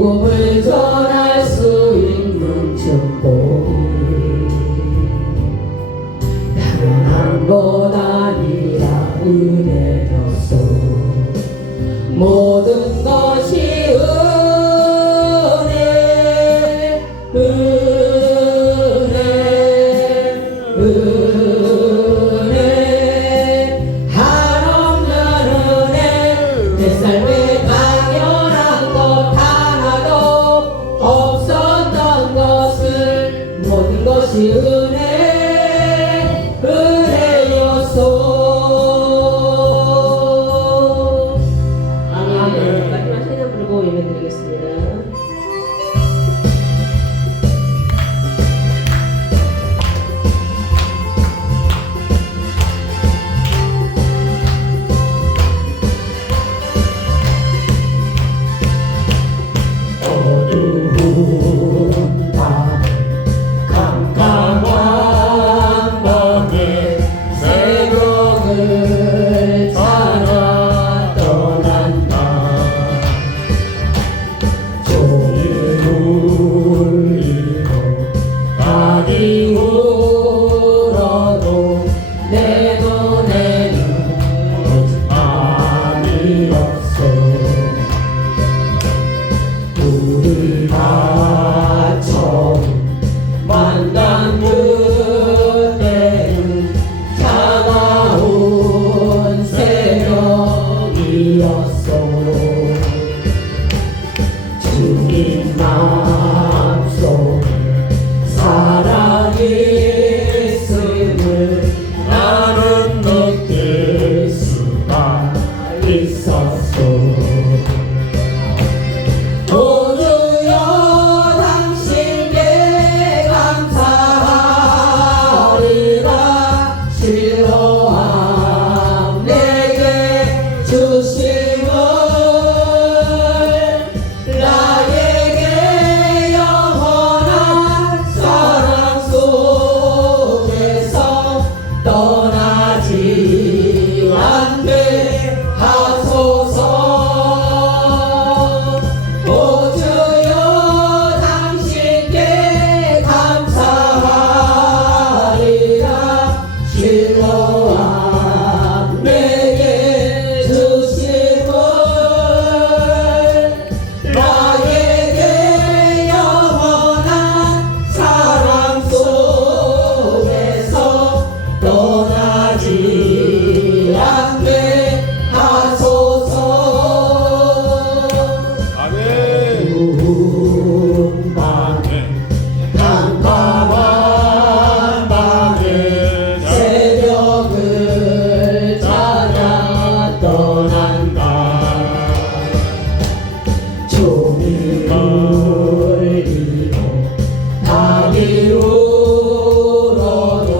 복음을 전할 수 있는 축복이 당연한 것 아니라 은혜였소. 모든 것이 은혜, 은혜, 은혜, 한없는 은혜. 내 삶에 당연한 것 하나도 없었던 것을 모든 것이 은혜, 은혜였소. 아멘. 마지막 찬양 부르고 예배드리겠습니다. 어두운 밤 캄캄한 밤에 새벽을 찾아 떠난다. 종일 울리고 가기 울어도 내 눈에는 오직 밤이 없어. 우리가 처음 만난 그때는 차가운 새벽이었어. 주님 마음속에 사랑이 있음을 나는 느낄 수가 있었어. 오 주여 당신께 감사하리라. 실로암 내게 주심을 나에게 영원한 사랑 속에서 떠나지 않게 하소서. 오 주여 당신께 감사하리라. 실로암 내게 주심을 나에게 영원한 사랑 속에서 떠나지 않게 하소서. 어두운 밤에 깜깜한 밤에 새벽을 찾아 떠난다. 종일 울리고 달이 울어도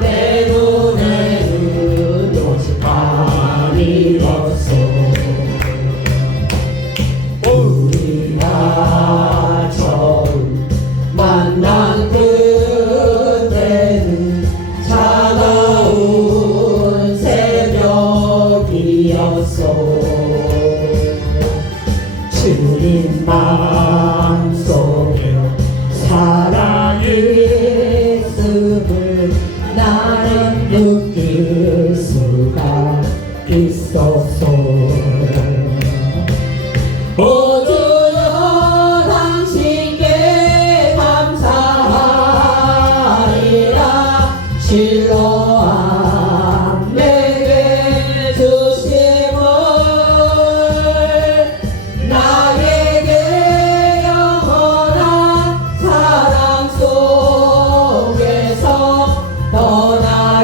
내 눈에는 오직 밤이 없어. 우리가 처음 만난 그때는 차가운 새벽이었어. 주님 마음속에 사랑이 있음을 나는 느낄 수가 있었어. 오 주여 당신께 감사하리라. 실로암 내게 주심을 나에게 영원한 사랑 속에서 떠나지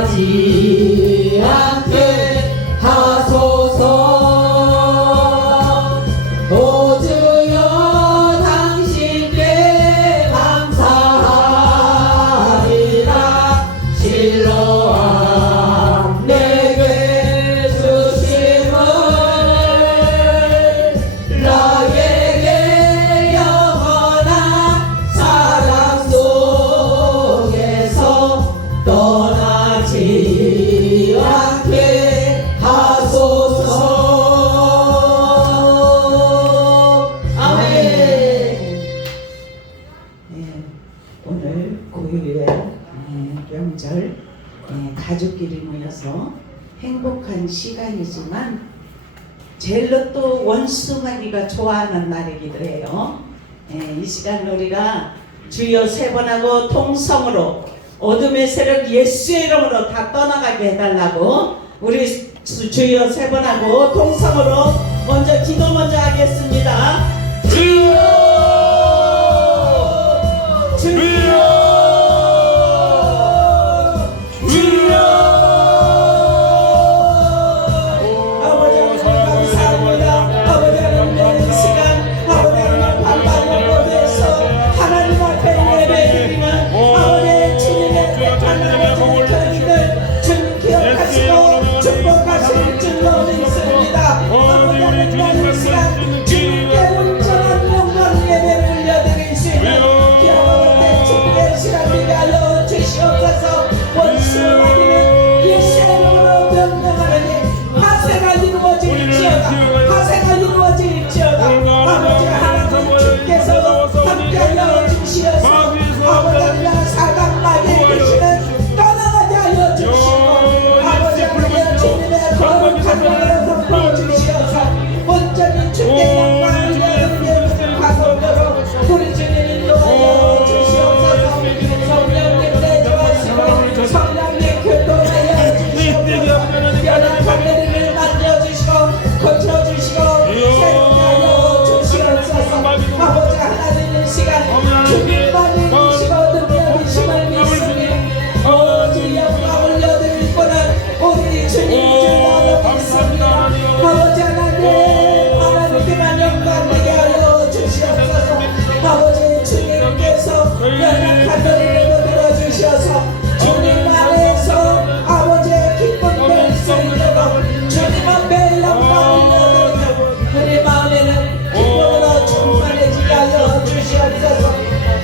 우리의 명절 가족끼리 모여서 행복한 시간이지만 제일로 또 원숭아니가 좋아하는 날이기도 해요. 이 시간 우리가 주여 세 번 하고 통성으로 어둠의 세력 예수의 이름으로 다 떠나가게 해달라고 우리 주여 세 번 하고 통성으로 먼저 기도 먼저 하겠습니다. 주여 주여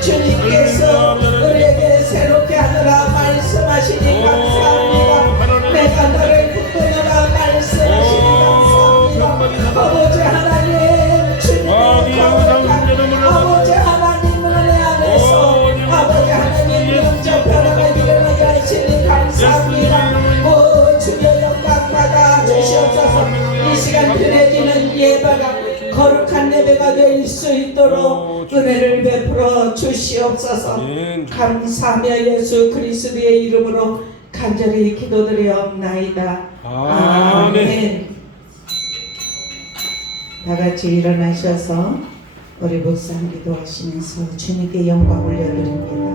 주님께서 우리에게 새롭게 하느라 말씀하시니 감사합니다. 내가 너를 붙드느라 말씀하시니 감사합니다. 아버지 하나님 주님의 거룩한 아버지 하나님 은혜 안에서 아버지 하나님 영적 변화가 일어나게 하시니 감사합니다. 오 주여 영광 받아 주시옵소서. 이 시간 드려지는 예배가 거룩한 예배가 될 수 있도록 은혜를 베풀어 주시옵소서. 감사하며 예수 그리스도의 이름으로 간절히 기도드리옵나이다. 아멘. 다 같이 일어나셔서 우리 묵상 기도하시면서 주님께 영광 올려드립니다.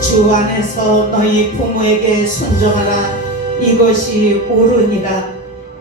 주 안에서 너희 부모에게 순종하라. 이것이 옳으니라.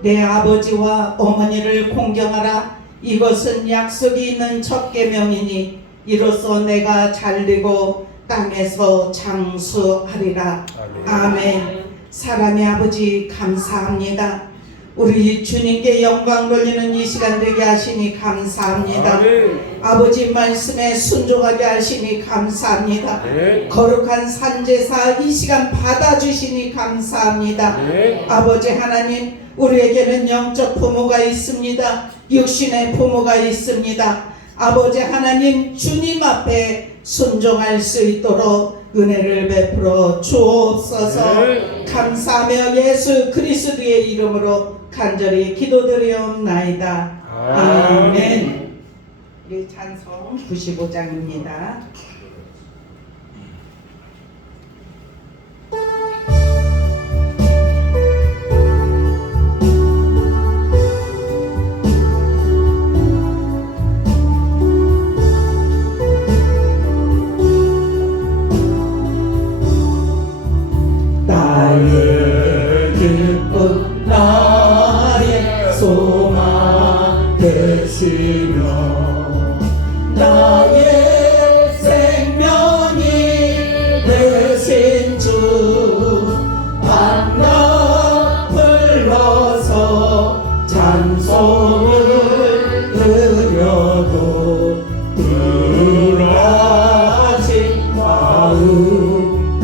내 아버지와 어머니를 공경하라. 이것은 약속이 있는 첫 계명이니 이로써 내가 잘되고 땅에서 장수하리라. 아멘. 사랑의 아버지 감사합니다. 우리 주님께 영광 돌리는 이 시간 되게 하시니 감사합니다. 아멘. 아버지 말씀에 순종하게 하시니 감사합니다. 네. 거룩한 산제사 이 시간 받아주시니 감사합니다. 네. 아버지 하나님 우리에게는 영적 부모가 있습니다. 육신의 부모가 있습니다. 아버지 하나님 주님 앞에 순종할 수 있도록 은혜를 베풀어 주옵소서. 네. 감사하며 예수 그리스도의 이름으로 간절히 기도드리옵나이다. 아멘. 우리 찬송 95장입니다. 나의 기쁨 나의 소망 되시며 나의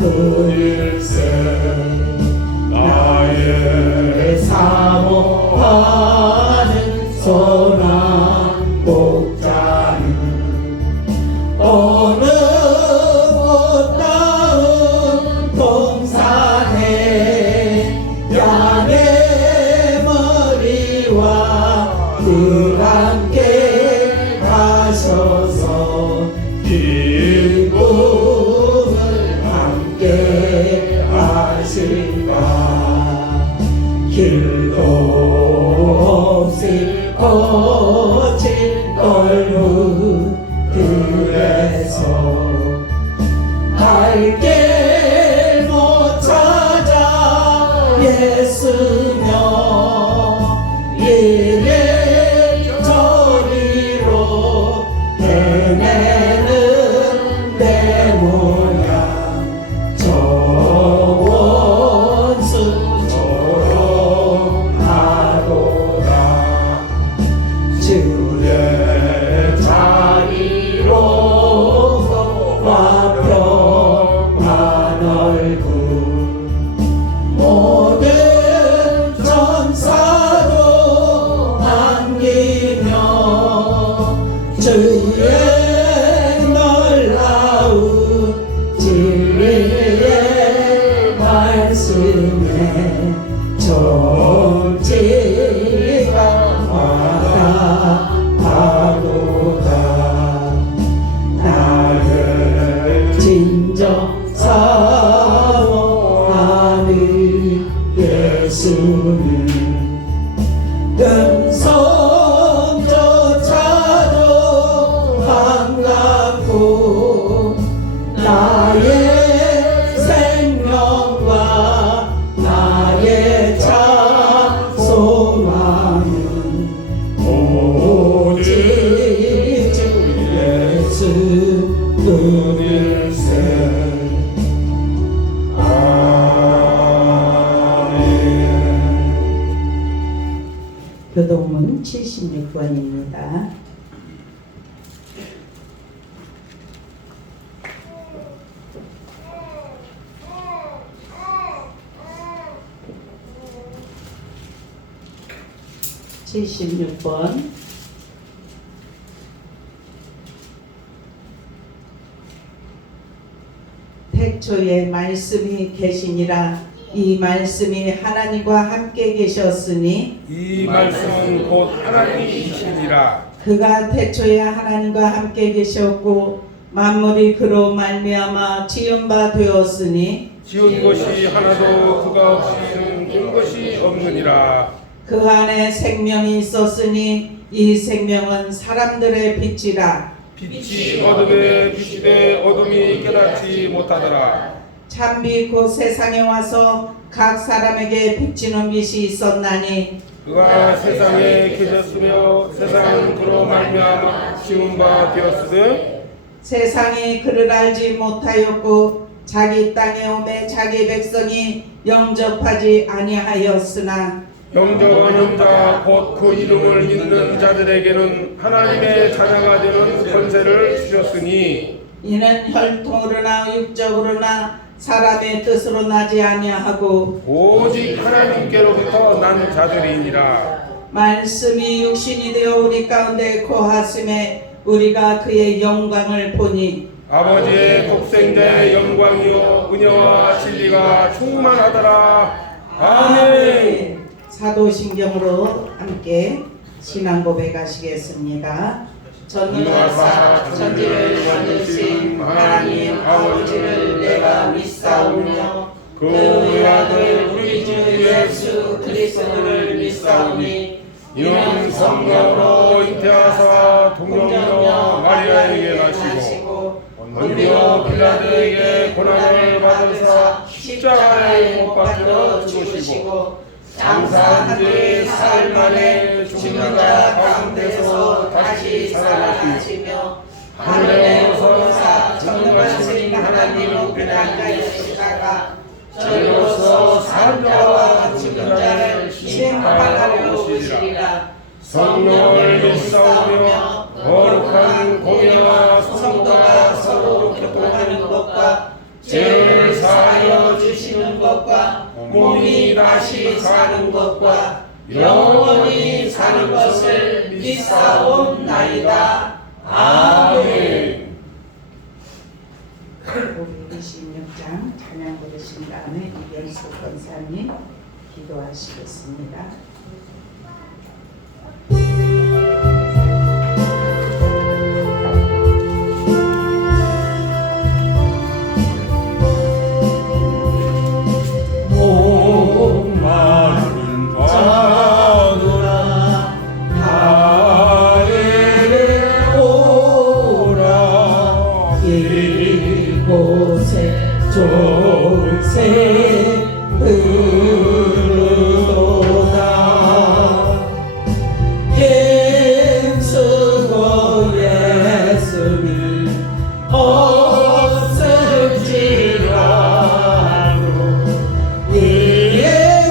그일세 나의 사모하는 소랑 목자는 어느 못다운 동산에 양의 머리와 늘 함께 가셔서 기쁨을 함께 하신다. 길도 없이 거칠 골무들에서 갈 길 못 찾아 애쓰며 이리저리로 헤매는 내 모양 저 원수처럼 하도다. 주의 자리로 와 평안 얼굴 모든 천사도 안기며 주의 놀라운 진리의 말씀에 정지가 와닿아도다. 나를 진정 사모하는 예수는 음성조차도 반갑고 나의 생명과 나의 참 소망은 오직 주 예수뿐일세. 교동문 76번입니다. (76번) 태초에 말씀이 계시니라. 이 말씀이 하나님과 함께 계셨으니 이 말씀은 곧 하나님이시니라. 그가 태초에 하나님과 함께 계셨고 만물이 그로 말미암아 지은 바 되었으니 지은 것이 하나도 그가 없이는 된 것이 없느니라. 그 안에 생명이 있었으니 이 생명은 사람들의 빛이라. 빛이 어둠에 비치되 어둠이 깨닫지 못하더라. 참빛 곧 세상에 와서 각 사람에게 비치는 빛이 있었나니 그가 세상에 계셨으며 세상은 그로 말미암아 지은 바 되었으되 세상이 그를 알지 못하였고 자기 땅에 오매 자기 백성이 영접하지 아니하였으나 영접하는 자 곧 그 이름을 믿는 자들에게는 하나님의 자녀가 되는 권세를 주셨으니 이는 혈통으로나 육적으로나 사람의 뜻으로 나지 아니하고 오직 하나님께로부터 난 자들이니라. 말씀이 육신이 되어 우리 가운데 거하심에 우리가 그의 영광을 보니 아버지의 독생자의 영광이요 은혜와 진리가 충만하더라. 아멘. 사도신경으로 함께 신앙 고백하시겠습니다. 전능하사 천지를 만드신 하나님 아버지를 내가 믿사오며 그 아들 우리 주 예수 그리스도를 믿사오니 이는 성령으로 잉태하사 동정녀 마리아에게 나시고 본디오 빌라도에게 고난을 받으사 십자가에 못 박혀 죽으시고 장사한 지 사흘 만에 죽은 자 가운데서 다시 살아나시며 하늘에 오르사 전능하신 하나님 우편에 앉아 계시다가 저희로서 산자와 죽은 자를 심판하려 오시리라. 성령을 믿사오며 거룩한 공예와 성도가 서로 교통하는 것과 죄를 사하여 몸이 다시 사는 것과 영원히 사는 것을 믿사옵나이다. 아멘. 우리 26장 찬양 부르신 다음에 이병수 권사님 기도하시겠습니다. 목마른 자들아 나에게 오라. 이곳에 좋은 새 흐르도다. 힘쓰고 예수를 없을지라도 이의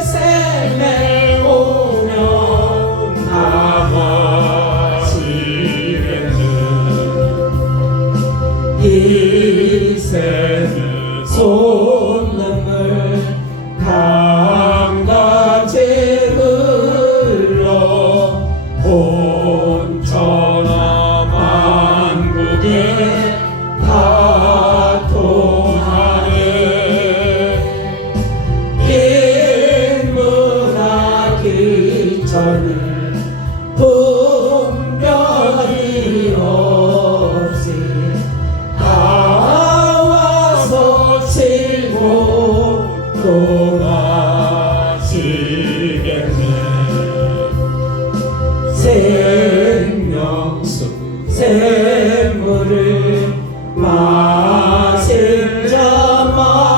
샘에 오면 나가시겠네. 이 샘의 솟는물 강같이 흘러 온 천하 만국에 다 통하네. 인문화 기천을 분별이 없이 다 와서 치고 돌아가시겠네. 생명수 샘물을 마신 자마다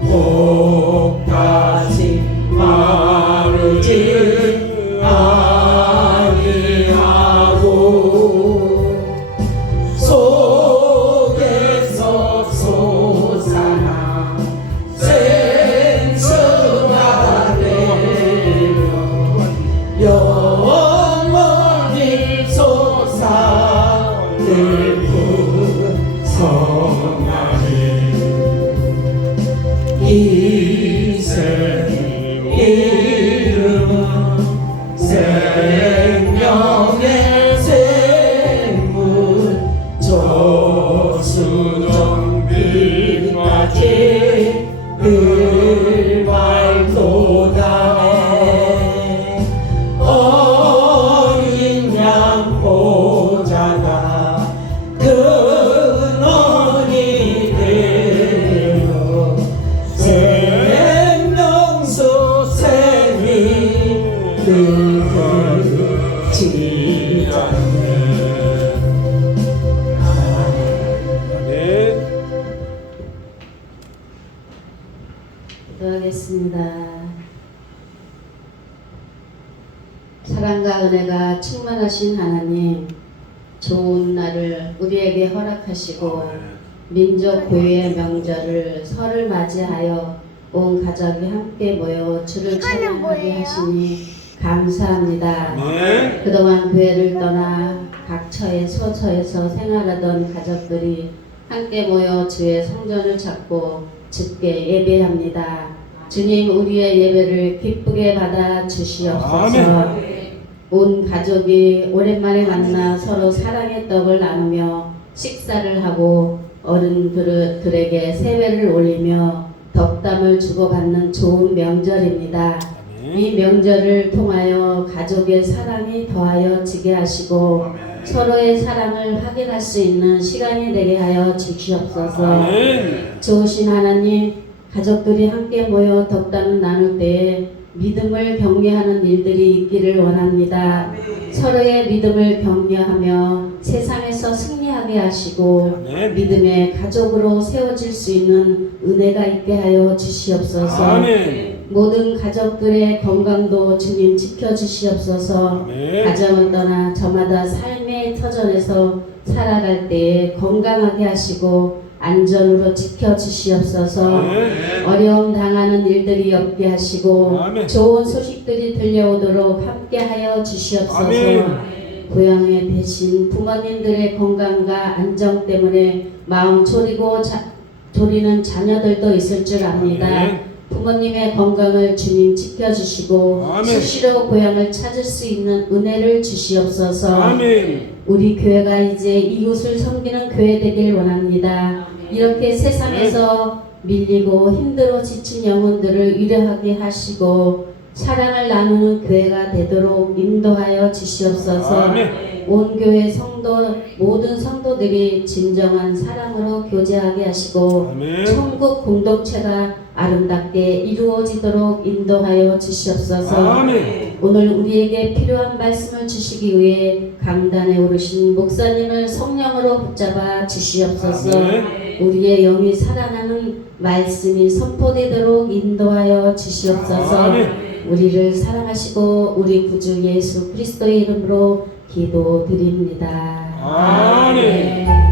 꼭 다시 마르지 아니하고 속에서 솟아나 생수가 되며 영원히 솟아들 성하니. 이 샘의 이름은 생명의 샘물 저수정 빛같이 흘발도다네. 어린 양 보자가 근원이 되어 생명수 샘이 흐르지 않네. 아멘. 기도하겠습니다. 사랑과 은혜가 충만하신 하나님, 좋은 날을 우리에게 허락하시고 민족 고유의 명절을 설을 맞이하여 온 가족이 함께 모여 주를 찬양하게 하시니 감사합니다. 아멘. 그동안 교회를 떠나 각 처에 소처에서 생활하던 가족들이 함께 모여 주의 성전을 찾고 주께 예배합니다. 주님, 우리의 예배를 기쁘게 받아 주시옵소서. 아멘. 온 가족이 오랜만에 만나 서로 사랑의 떡을 나누며 식사를 하고 어른들에게 세배를 올리며 덕담을 주고받는 좋은 명절입니다. 이 명절을 통하여 가족의 사랑이 더하여 지게 하시고 서로의 사랑을 확인할 수 있는 시간이 되게 하여 주시옵소서. 아멘. 좋으신 하나님, 가족들이 함께 모여 덕담을 나눌 때에 믿음을 격려하는 일들이 있기를 원합니다. 서로의 믿음을 격려하며 세상에서 승리하게 하시고 아멘. 믿음의 가족으로 세워질 수 있는 은혜가 있게 하여 주시옵소서. 아멘. 모든 가족들의 건강도 주님 지켜주시옵소서. 아멘. 가정을 떠나 저마다 삶의 터전에서 살아갈 때에 건강하게 하시고 안전으로 지켜주시옵소서. 아멘. 어려움 당하는 일들이 없게 하시고 아멘. 좋은 소식들이 들려오도록 함께하여 주시옵소서. 아멘. 고향에 계신 부모님들의 건강과 안정 때문에 마음 졸이고 졸리는 자녀들도 있을 줄 압니다. 아멘. 부모님의 건강을 주님 지켜주시고 아멘. 수시로 고향을 찾을 수 있는 은혜를 주시옵소서. 아멘. 우리 교회가 이제 이웃을 섬기는 교회 되길 원합니다. 이렇게 세상에서 밀리고 힘들어 지친 영혼들을 위로하게 하시고 사랑을 나누는 교회가 되도록 인도하여 주시옵소서. 아멘. 온 교회 성도 모든 성도들이 진정한 사랑으로 교제하게 하시고 아멘. 천국 공동체가 아름답게 이루어지도록 인도하여 주시옵소서. 아멘. 오늘 우리에게 필요한 말씀을 주시기 위해 강단에 오르신 목사님을 성령으로 붙잡아 주시옵소서. 아멘. 우리의 영이 사랑하는 말씀이 선포되도록 인도하여 주시옵소서. 아멘. 우리를 사랑하시고 우리 구주 예수 그리스도의 이름으로 기도드립니다. 아멘.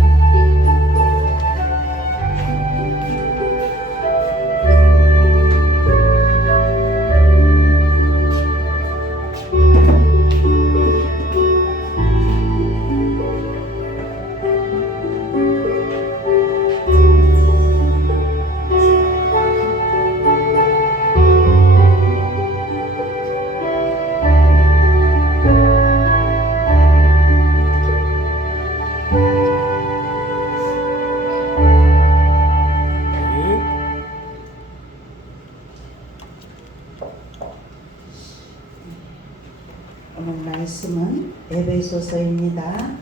오늘 말씀은 에베소서입니다.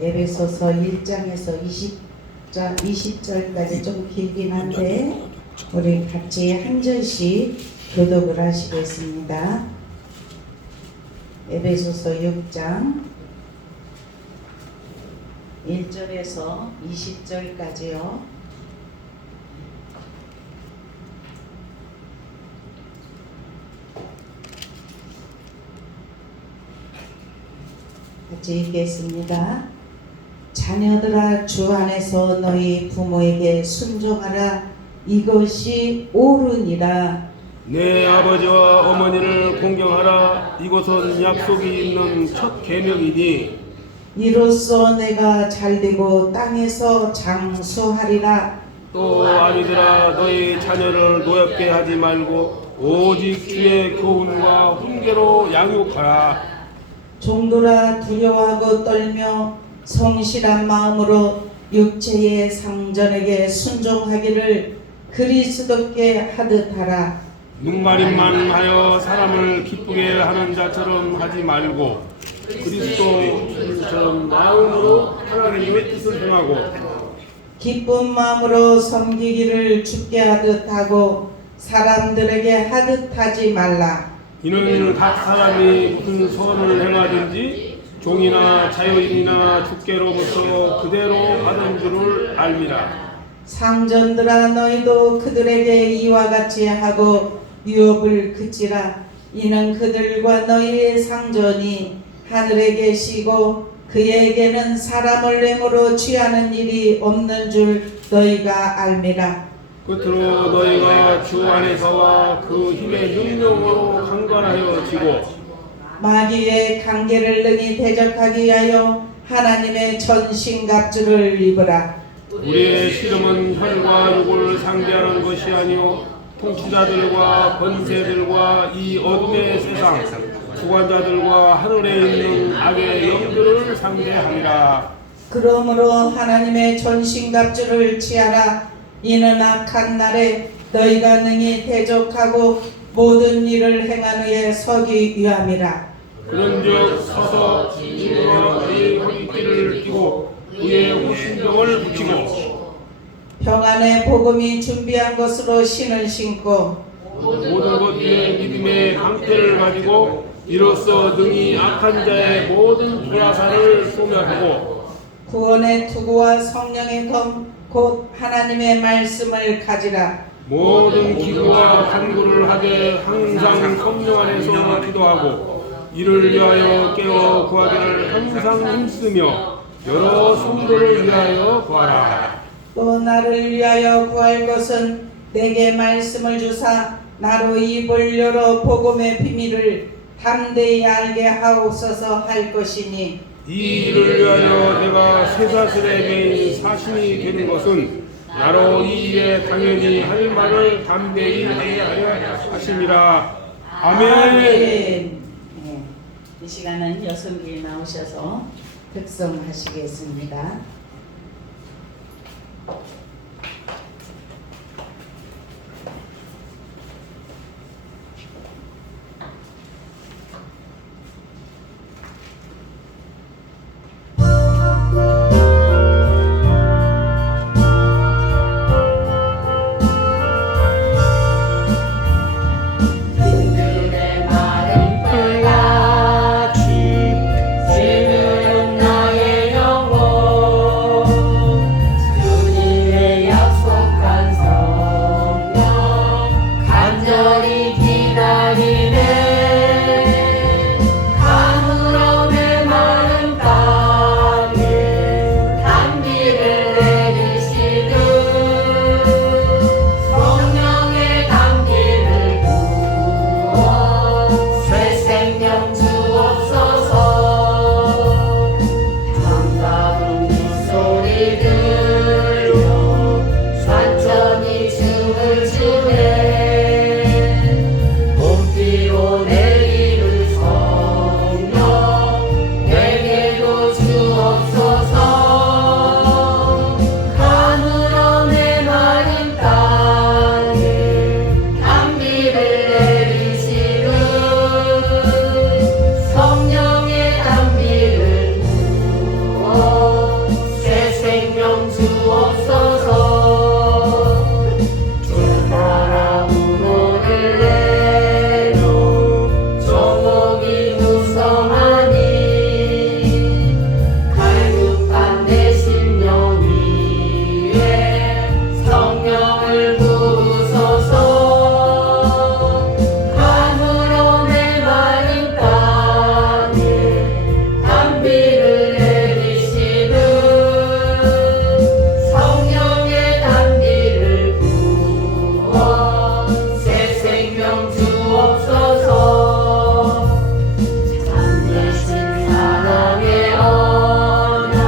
에베소서 1장에서 20절까지 좀 길긴 한데 우리 같이 한 절씩 교독을 하시겠습니다. 에베소서 6장 1절에서 20절까지요. 같이 읽겠습니다. 자녀들아 주 안에서 너희 부모에게 순종하라. 이것이 옳으니라. 내 아버지와 어머니를 공경하라. 이것은 약속이 있는 첫 계명이니 이로써 내가 잘되고 땅에서 장수하리라. 또 아니더라. 너희 자녀를 노엽게 하지 말고 오직 주의 교훈과 훈계로 양육하라. 종들아 두려워하고 떨며 성실한 마음으로 육체의 상전에게 순종하기를 그리스도께 하듯 하라. 눈가림만 하여 사람을 기쁘게 하는 자처럼 하지 말고 그리스도처럼 마음으로 하나님의 뜻을 행하고 기쁜 마음으로 섬기기를 주께 하듯 하고 사람들에게 하듯 하지 말라. 이는 각 사람이 무슨 선을 행하든지 종이나 자유인이나 주께로부터 그대로 받은 줄을 알미라. 상전들아 너희도 그들에게 이와 같이 하고 유업을 그치라. 이는 그들과 너희의 상전이 하늘에 계시고 그에게는 사람을 뇌물로 취하는 일이 없는 줄 너희가 알미라. 끝으로 너희가 주 안에서와 그 힘의 능력으로 강건하여 지고 마귀의 관계를 능히 대적하기 위하여 하나님의 전신갑주를 입으라. 우리의 씨름은 혈과 육을 상대하는 것이 아니요 통치자들과 권세들과 이 어둠의 세상 주관자들과 하늘에 있는 악의 영들을 상대함이라. 그러므로 하나님의 전신갑주를 취하라. 이는 악한 날에 너희가 능히 대적하고 모든 일을 행한 후에 서기 위함이라. 그런즉 서서 진으로 너희 허리띠를 띠고 그의 호신병을 붙이고 평안의 복음이 준비한 것으로 신을 신고 모든 것 위에 믿음의 강태를 가지고 이로써 능히 악한 자의 모든 불화살을 소멸하고 구원의 투구와 성령의 검 곧 하나님의 말씀을 가지라. 모든 기도와 간구를 하되 항상 성령 안에서 기도하고 이를 위하여 깨어 구하기를 항상 힘쓰며 여러 성도를 위하여 구하라. 또 나를 위하여 구할 것은 내게 말씀을 주사 나로 입을 열어 복음의 비밀을 담대히 알게 하옵소서 할 것이니 이 일을 위하여 내가 쇠사슬에 매인 사신이 되는 것은 나로 이 일에 당연히 할 말을 담대히 해야 하시니라. 아멘. 네. 이 시간은 여성들이 나오셔서 득성하시겠습니다. 그들의 마른 불같이 지는 나의 영혼 주님의 약속한 성령 간절히 기다리네 가물음의 마른 땅에 단비를 내리시듯 성령의 단비를 새 생명 주옵소서 반가운 목소리 들려 산천이 춤을 추네 봄비로 내리는 성령 내게도 주옵소서 가물음의 마른 땅에 단비를 내리시는 성령의 단비를 부어 새 생명 주옵소서 주바람으로를 내려 조목이 무성하니 갈급한 내 심령 위에 성령을 부으소서 가물음의 마른 땅에 단비를 내리시듯 성령의 단비를 부어 새 생명 주옵소서 참되신 사랑의 언약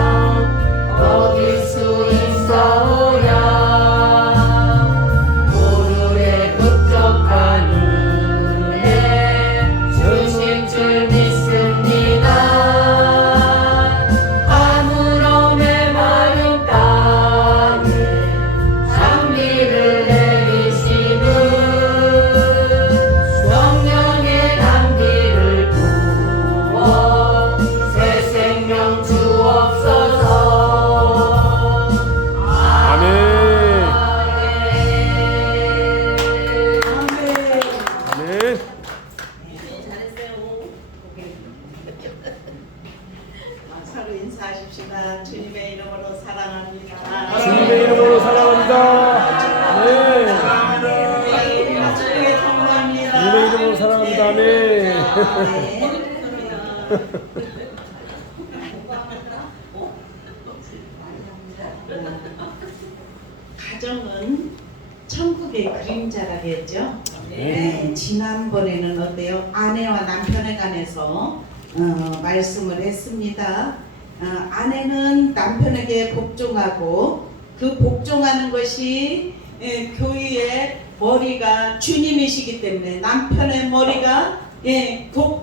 얻을 수 있어야 오늘의 북적한 은혜 주실 줄 믿습니다 가물음의 마른 땅에 단비를 내리시듯 성령의 단비를 부어 새 생명 주옵소서 아멘. 아멘. 서로 인사하십시다. 주님의 이름으로 사랑합니다. 주님의 이름으로 사랑합니다. 아멘. 주님의 통합니다. 주님의 이름으로 사랑합니다. 아멘. 가정은 천국의 그림자라고 했죠. 네, 지난번에는 어때요? 아내와 남편에 관해서 말씀을 했습니다. 아내는 남편에게 복종하고 그 복종하는 것이 교회의 머리가 주님이시기 때문에 남편의 머리가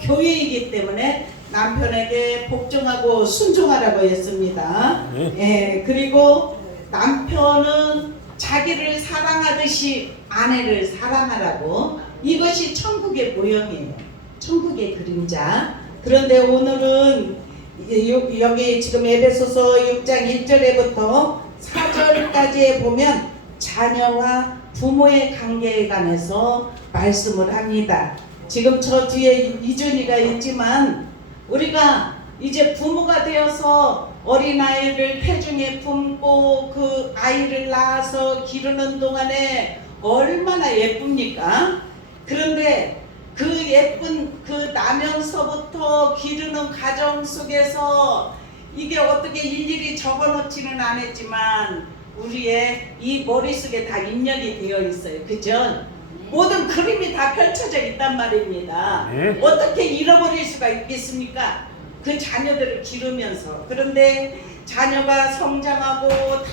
교회이기 때문에 남편에게 복종하고 순종하라고 했습니다. 그리고 남편은 자기를 사랑하듯이 아내를 사랑하라고 이것이 천국의 모형이에요. 천국의 그림자. 그런데 오늘은 여기 지금 에베소서 6장 1절에부터 4절까지에 보면 자녀와 부모의 관계에 관해서 말씀을 합니다. 지금 저 뒤에 이준이가 있지만 우리가 이제 부모가 되어서 어린아이를 태중에 품고 그 아이를 낳아서 기르는 동안에 얼마나 예쁩니까? 그런데 그 예쁜 그 나면서부터 기르는 과정 속에서 이게 어떻게 일일이 적어놓지는 않았지만 우리의 이 머릿속에 다 입력이 되어 있어요. 그죠? 모든 그림이 다 펼쳐져 있단 말입니다. 네. 어떻게 잃어버릴 수가 있겠습니까? 그 자녀들을 기르면서. 그런데 자녀가 성장하고 다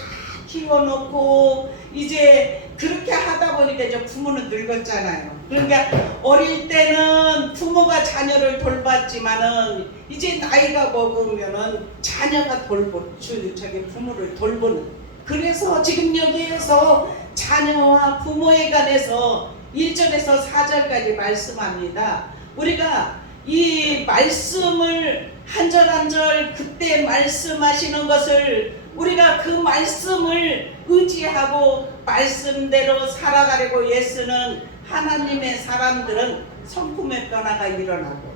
키워놓고 이제 그렇게 하다 보니까 이제 부모는 늙었잖아요. 그러니까 어릴 때는 부모가 자녀를 돌봤지만은 이제 나이가 먹으면은 자녀가 저기 부모를 돌보는. 그래서 지금 여기에서 자녀와 부모에 관해서 1절에서 4절까지 말씀합니다. 우리가 이 말씀을 한 절 한 절 그때 말씀하시는 것을 우리가 그 말씀을 의지하고 말씀대로 살아가려고 애쓰는 하나님의 사람들은 성품의 변화가 일어나고,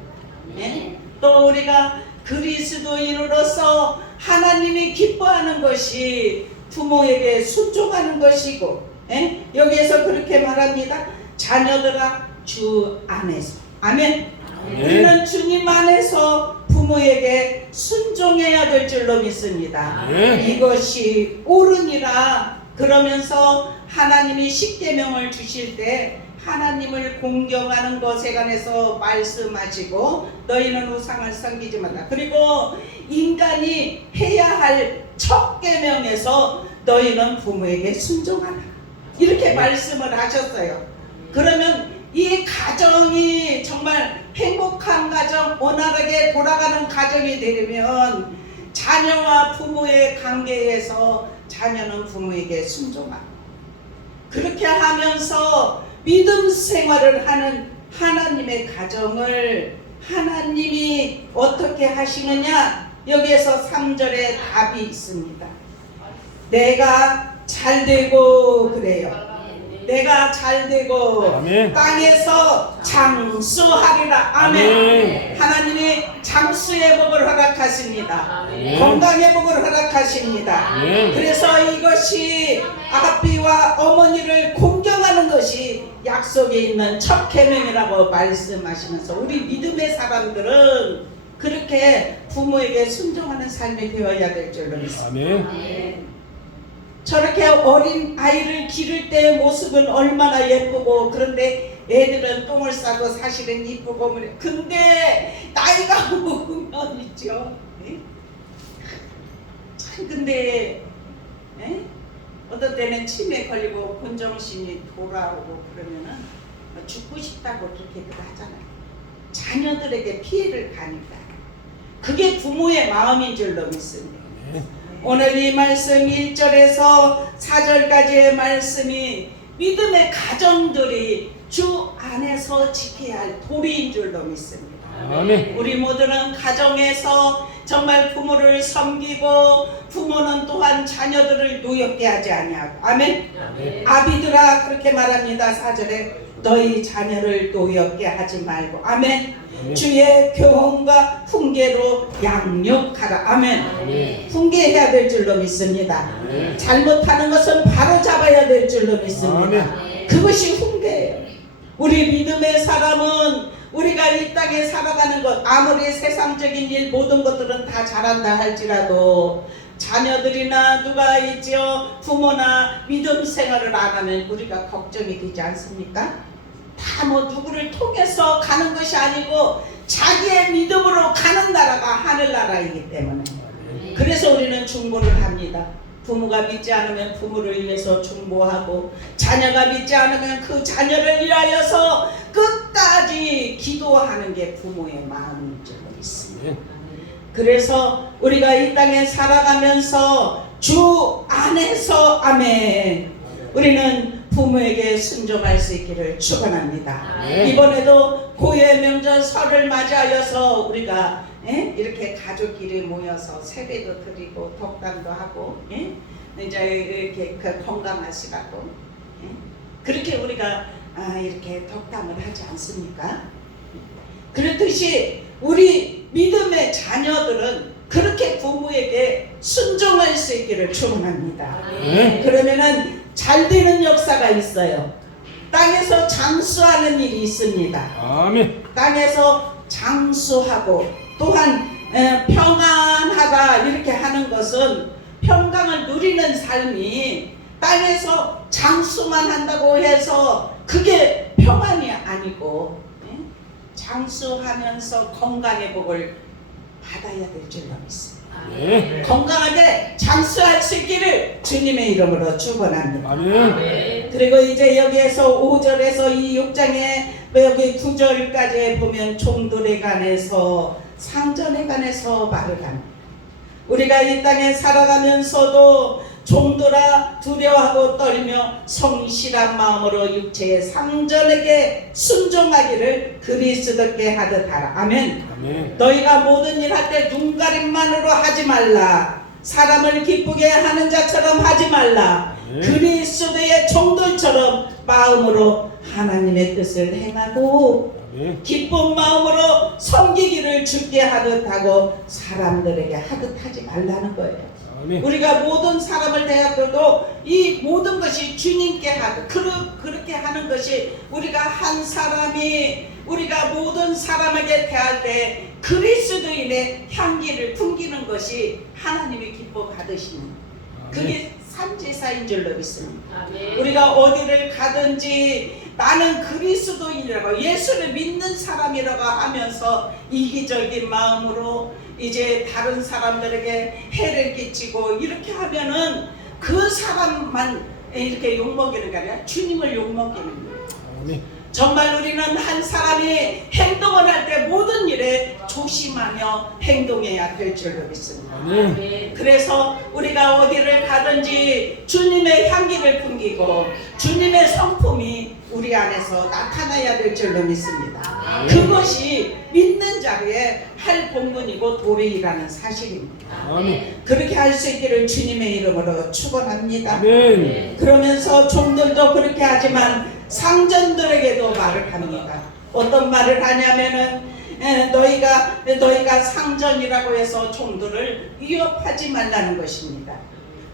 예? 또 우리가 그리스도인으로서 하나님이 기뻐하는 것이 부모에게 순종하는 것이고, 예? 여기에서 그렇게 말합니다. 자녀들아 주 안에서, 아멘. 우리는 주님 안에서 부모에게 순종해야 될 줄로 믿습니다. 이것이 옳으니라. 그러면서 하나님이 십계명을 주실 때 하나님을 공경하는 것에 관해서 말씀하시고 너희는 우상을 섬기지 말라. 그리고 인간이 해야 할 첫 계명에서 너희는 부모에게 순종하라. 이렇게 말씀을 하셨어요. 그러면 이 가정이 정말 행복한 가정, 원활하게 돌아가는 가정이 되려면 자녀와 부모의 관계에서 자녀는 부모에게 순종하고, 그렇게 하면서 믿음 생활을 하는 하나님의 가정을 하나님이 어떻게 하시느냐? 여기에서 3절에 답이 있습니다. 내가 잘되고 그래요. 내가 잘되고 아멘. 땅에서 장수하리라. 아멘. 아멘. 하나님이 장수의 복을 허락하십니다. 아멘. 건강의 복을 허락하십니다. 아멘. 그래서 이것이 아비와 어머니를 공경하는 것이 약속에 있는 첫 계명이라고 말씀하시면서 우리 믿음의 사람들은 그렇게 부모에게 순종하는 삶이 되어야 될 줄로 믿습니다. 아멘. 저렇게 어린 아이를 기를 때의 모습은 얼마나 예쁘고, 그런데 애들은 똥을 싸도 사실은 이쁘고, 근데 나이가 먹으면 있죠. 참 근데 어떤 때는 치매에 걸리고 본정신이 돌아오고 그러면은 죽고 싶다고 그렇게 하잖아요. 자녀들에게 피해를 가니까. 그게 부모의 마음인 줄로 믿습니다. 오늘 이 말씀 1절에서 4절까지의 말씀이 믿음의 가정들이 주 안에서 지켜야 할 도리인 줄로 믿습니다. 아멘. 우리 모두는 가정에서 정말 부모를 섬기고 부모는 또한 자녀들을 노엽게 하지 아니하고, 아멘. 아비들아 그렇게 말합니다. 4절에 너희 자녀를 노엽게 하지 말고, 아멘. 주의 교훈과 훈계로 양육하라. 아멘. 훈계해야 될 줄로 믿습니다. 잘못하는 것은 바로 잡아야 될 줄로 믿습니다. 그것이 훈계예요. 우리 믿음의 사람은 우리가 이 땅에 살아가는 것, 아무리 세상적인 일 모든 것들은 다 잘한다 할지라도 자녀들이나 누가 있죠, 부모나 믿음 생활을 안 하면 우리가 걱정이 되지 않습니까? 다 뭐 누구를 통해서 가는 것이 아니고 자기의 믿음으로 가는 나라가 하늘나라이기 때문에, 그래서 우리는 중보를 합니다. 부모가 믿지 않으면 부모를 위해서 중보하고, 자녀가 믿지 않으면 그 자녀를 위하여서 끝까지 기도하는 게 부모의 마음인 줄 믿습니다. 그래서 우리가 이 땅에 살아가면서 주 안에서, 아멘, 우리는 부모에게 순종할 수 있기를 축원합니다. 이번에도 고유의 명절 설을 맞이하여서 우리가 이렇게 가족끼리 모여서 세배도 드리고 덕담도 하고, 이제 이렇게 건강하시라고 그렇게 우리가 이렇게 덕담을 하지 않습니까? 그렇듯이 우리 믿음의 자녀들은 그렇게 부모에게 순종할 수 있기를 축원합니다. 그러면은 잘 되는 역사가 있어요. 땅에서 장수하는 일이 있습니다. 아멘. 땅에서 장수하고 또한 평안하다 이렇게 하는 것은 평강을 누리는 삶이 땅에서 장수만 한다고 해서 그게 평안이 아니고 장수하면서 건강의 복을 받아야 될 줄로 믿습니다. 네. 건강하게 장수할 수 있기를 주님의 이름으로 축원합니다. 아멘. 그리고 이제 여기에서 5절에서 이 6장에 여기 9절까지 보면 종들에 관해서 상전에 관해서 말을 합니다. 우리가 이 땅에 살아가면서도 종들아 두려워하고 떨며 성실한 마음으로 육체의 상전에게 순종하기를 그리스도께 하듯 하라. 아멘. 아멘. 너희가 모든 일 할 때 눈가림만으로 하지 말라. 사람을 기쁘게 하는 자처럼 하지 말라. 그리스도의 종들처럼 마음으로 하나님의 뜻을 행하고 아멘. 기쁜 마음으로 섬기기를 주께 하듯 하고 사람들에게 하듯 하지 말라는 거예요. 아멘. 우리가 모든 사람을 대하여도 이 모든 것이 주님께 하듯 그렇게 하는 것이 우리가 한 사람이 우리가 모든 사람에게 대할 때 그리스도인의 향기를 풍기는 것이 하나님이 기뻐 받으시는 그게 산제사인 줄로 믿습니다. 우리가 어디를 가든지 나는 그리스도인이라고 예수를 믿는 사람이라고 하면서 이기적인 마음으로 이제 다른 사람들에게 해를 끼치고 이렇게 하면은 그 사람만 이렇게 욕먹이는 게 아니라 주님을 욕먹이는 거예요. 아멘. 정말 우리는 한 사람이 행동을 할 때 모든 일에 조심하며 행동해야 될 줄로 믿습니다. 아멘. 그래서 우리가 어디를 가든지 주님의 향기를 풍기고 주님의 성품이 우리 안에서 나타나야 될 줄로 믿습니다. 그것이 믿는 자리에 할 본분이고 도리라는 사실입니다. 아멘. 그렇게 할 수 있기를 주님의 이름으로 축원합니다. 아멘. 그러면서 종들도 그렇게 하지만 상전들에게도 말을 합니다. 어떤 말을 하냐면은 너희가 상전이라고 해서 종들을 위협하지 말라는 것입니다.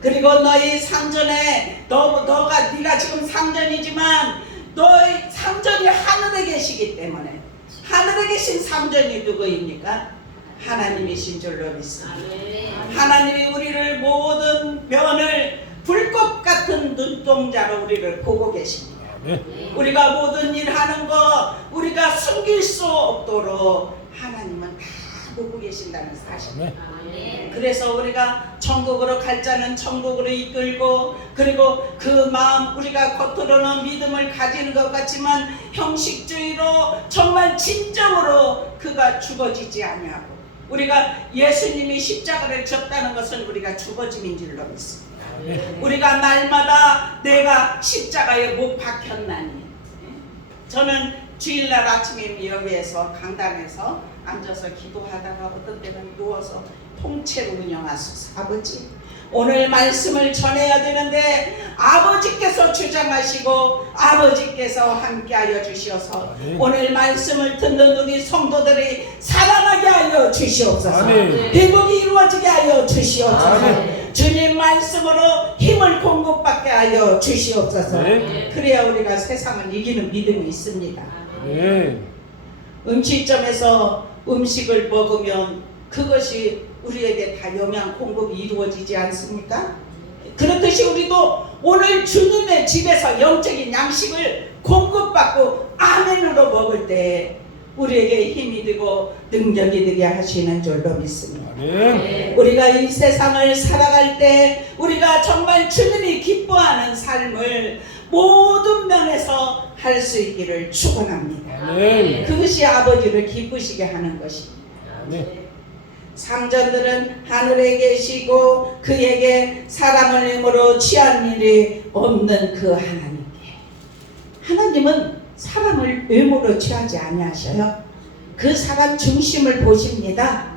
그리고 너희 상전에 네가 지금 상전이지만 너희 상전이 하늘에 계시기 때문에 하늘에 계신 상전이 누구입니까? 하나님이신 줄로 믿습니다. 하나님이 우리를 모든 면을 불꽃 같은 눈동자로 우리를 보고 계십니다. 우리가 모든 일 하는 거 우리가 숨길 수 없도록 하나님은 다 보고 계신다는 사실. 그래서 우리가 천국으로 갈 자는 천국으로 이끌고 그리고 그 마음 우리가 겉으로는 믿음을 가지는 것 같지만 형식주의로 정말 진정으로 그가 죽어지지 아니하고 우리가 예수님이 십자가를 졌다는 것은 우리가 죽어짐인 줄로 믿습니다. 우리가 날마다 내가 십자가에 못 박혔나니 저는 주일날 아침에 여기에서 강당에서 앉아서 기도하다가 어떤 때는 누워서 통째로 운영하소서. 아버지 오늘 말씀을 전해야 되는데 아버지께서 주장하시고 아버지께서 함께하여 주시어서 오늘 말씀을 듣는 우리 성도들이 살아나게 하여 주시옵소서. 회복이 이루어지게 하여 주시옵소서. 주님 말씀으로 힘을 공급받게 하여 주시옵소서. 그래야 우리가 세상을 이기는 믿음이 있습니다. 음식점에서 음식을 먹으면 그것이 우리에게 다 영양 공급이 이루어지지 않습니까? 그렇듯이 우리도 오늘 주님의 집에서 영적인 양식을 공급받고 아멘으로 먹을 때 우리에게 힘이 되고 능력이 되게 하시는 줄로 믿습니다. 우리가 이 세상을 살아갈 때 우리가 정말 주님이 기뻐하는 삶을 모든 면에서 할 수 있기를 축원합니다. 그것이 아버지를 기쁘시게 하는 것입니다. 상전들은 하늘에 계시고 그에게 사람을 힘으로 취한 일이 없는 그 하나님께 하나님은 사람을 외모로 취하지 아니하셔요. 그 사람 중심을 보십니다.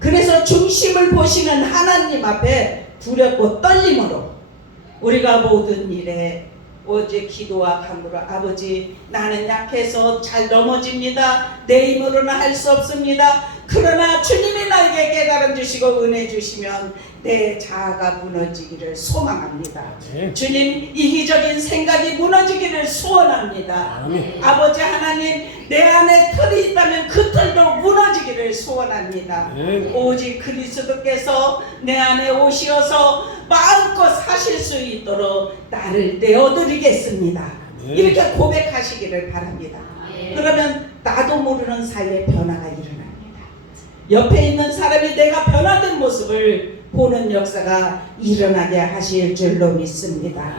그래서 중심을 보시는 하나님 앞에 두렵고 떨림으로 우리가 모든 일에 어제 기도와 간구로 아버지 나는 약해서 잘 넘어집니다. 내 힘으로는 할 수 없습니다. 그러나 주님이 나에게 깨달음 주시고 은혜 주시면 내 자아가 무너지기를 소망합니다. 주님 이기적인 생각이 무너지기를 소원합니다. 아버지 하나님 내 안에 틀이 있다면 그 틀도 무너지기를 소원합니다. 오직 그리스도께서 내 안에 오시어서 마음껏 사실 수 있도록 나를 내어드리겠습니다. 이렇게 고백하시기를 바랍니다. 그러면 나도 모르는 사이에 변화가 일어납니다. 옆에 있는 사람이 내가 변화된 모습을 보는 역사가 일어나게 하실 줄로 믿습니다.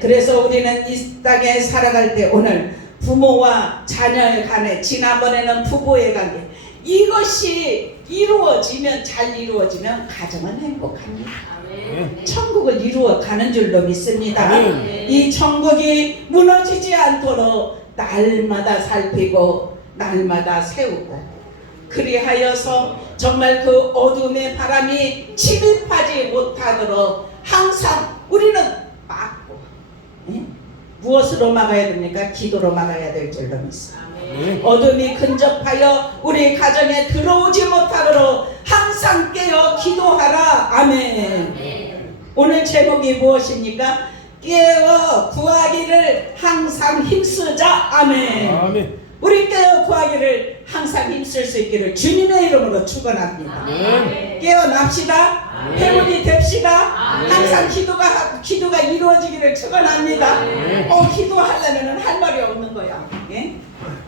그래서 우리는 이 땅에 살아갈 때 오늘 부모와 자녀의 간에, 지난번에는 부부의 관계, 이것이 이루어지면, 잘 이루어지면 가정은 행복합니다. 천국을 이루어가는 줄로 믿습니다. 이 천국이 무너지지 않도록 날마다 살피고 날마다 세우고, 그리하여서 정말 그 어둠의 바람이 침입하지 못하도록 항상 우리는 막고, 무엇으로 막아야 됩니까? 기도로 막아야 될 줄로 믿습니다. 어둠이 근접하여 우리 가정에 들어오지 못하도록 항상 깨어 기도하라. 아멘. 오늘 제목이 무엇입니까? 깨어 구하기를 항상 힘쓰자. 아멘. 우리 깨어 구하기를 항상 힘쓸 수 있기를 주님의 이름으로 축원합니다. 깨어납시다. 회복이 됩시다. 항상 기도가 이루어지기를 축원합니다. 기도하려면 할 말이 없는 거야.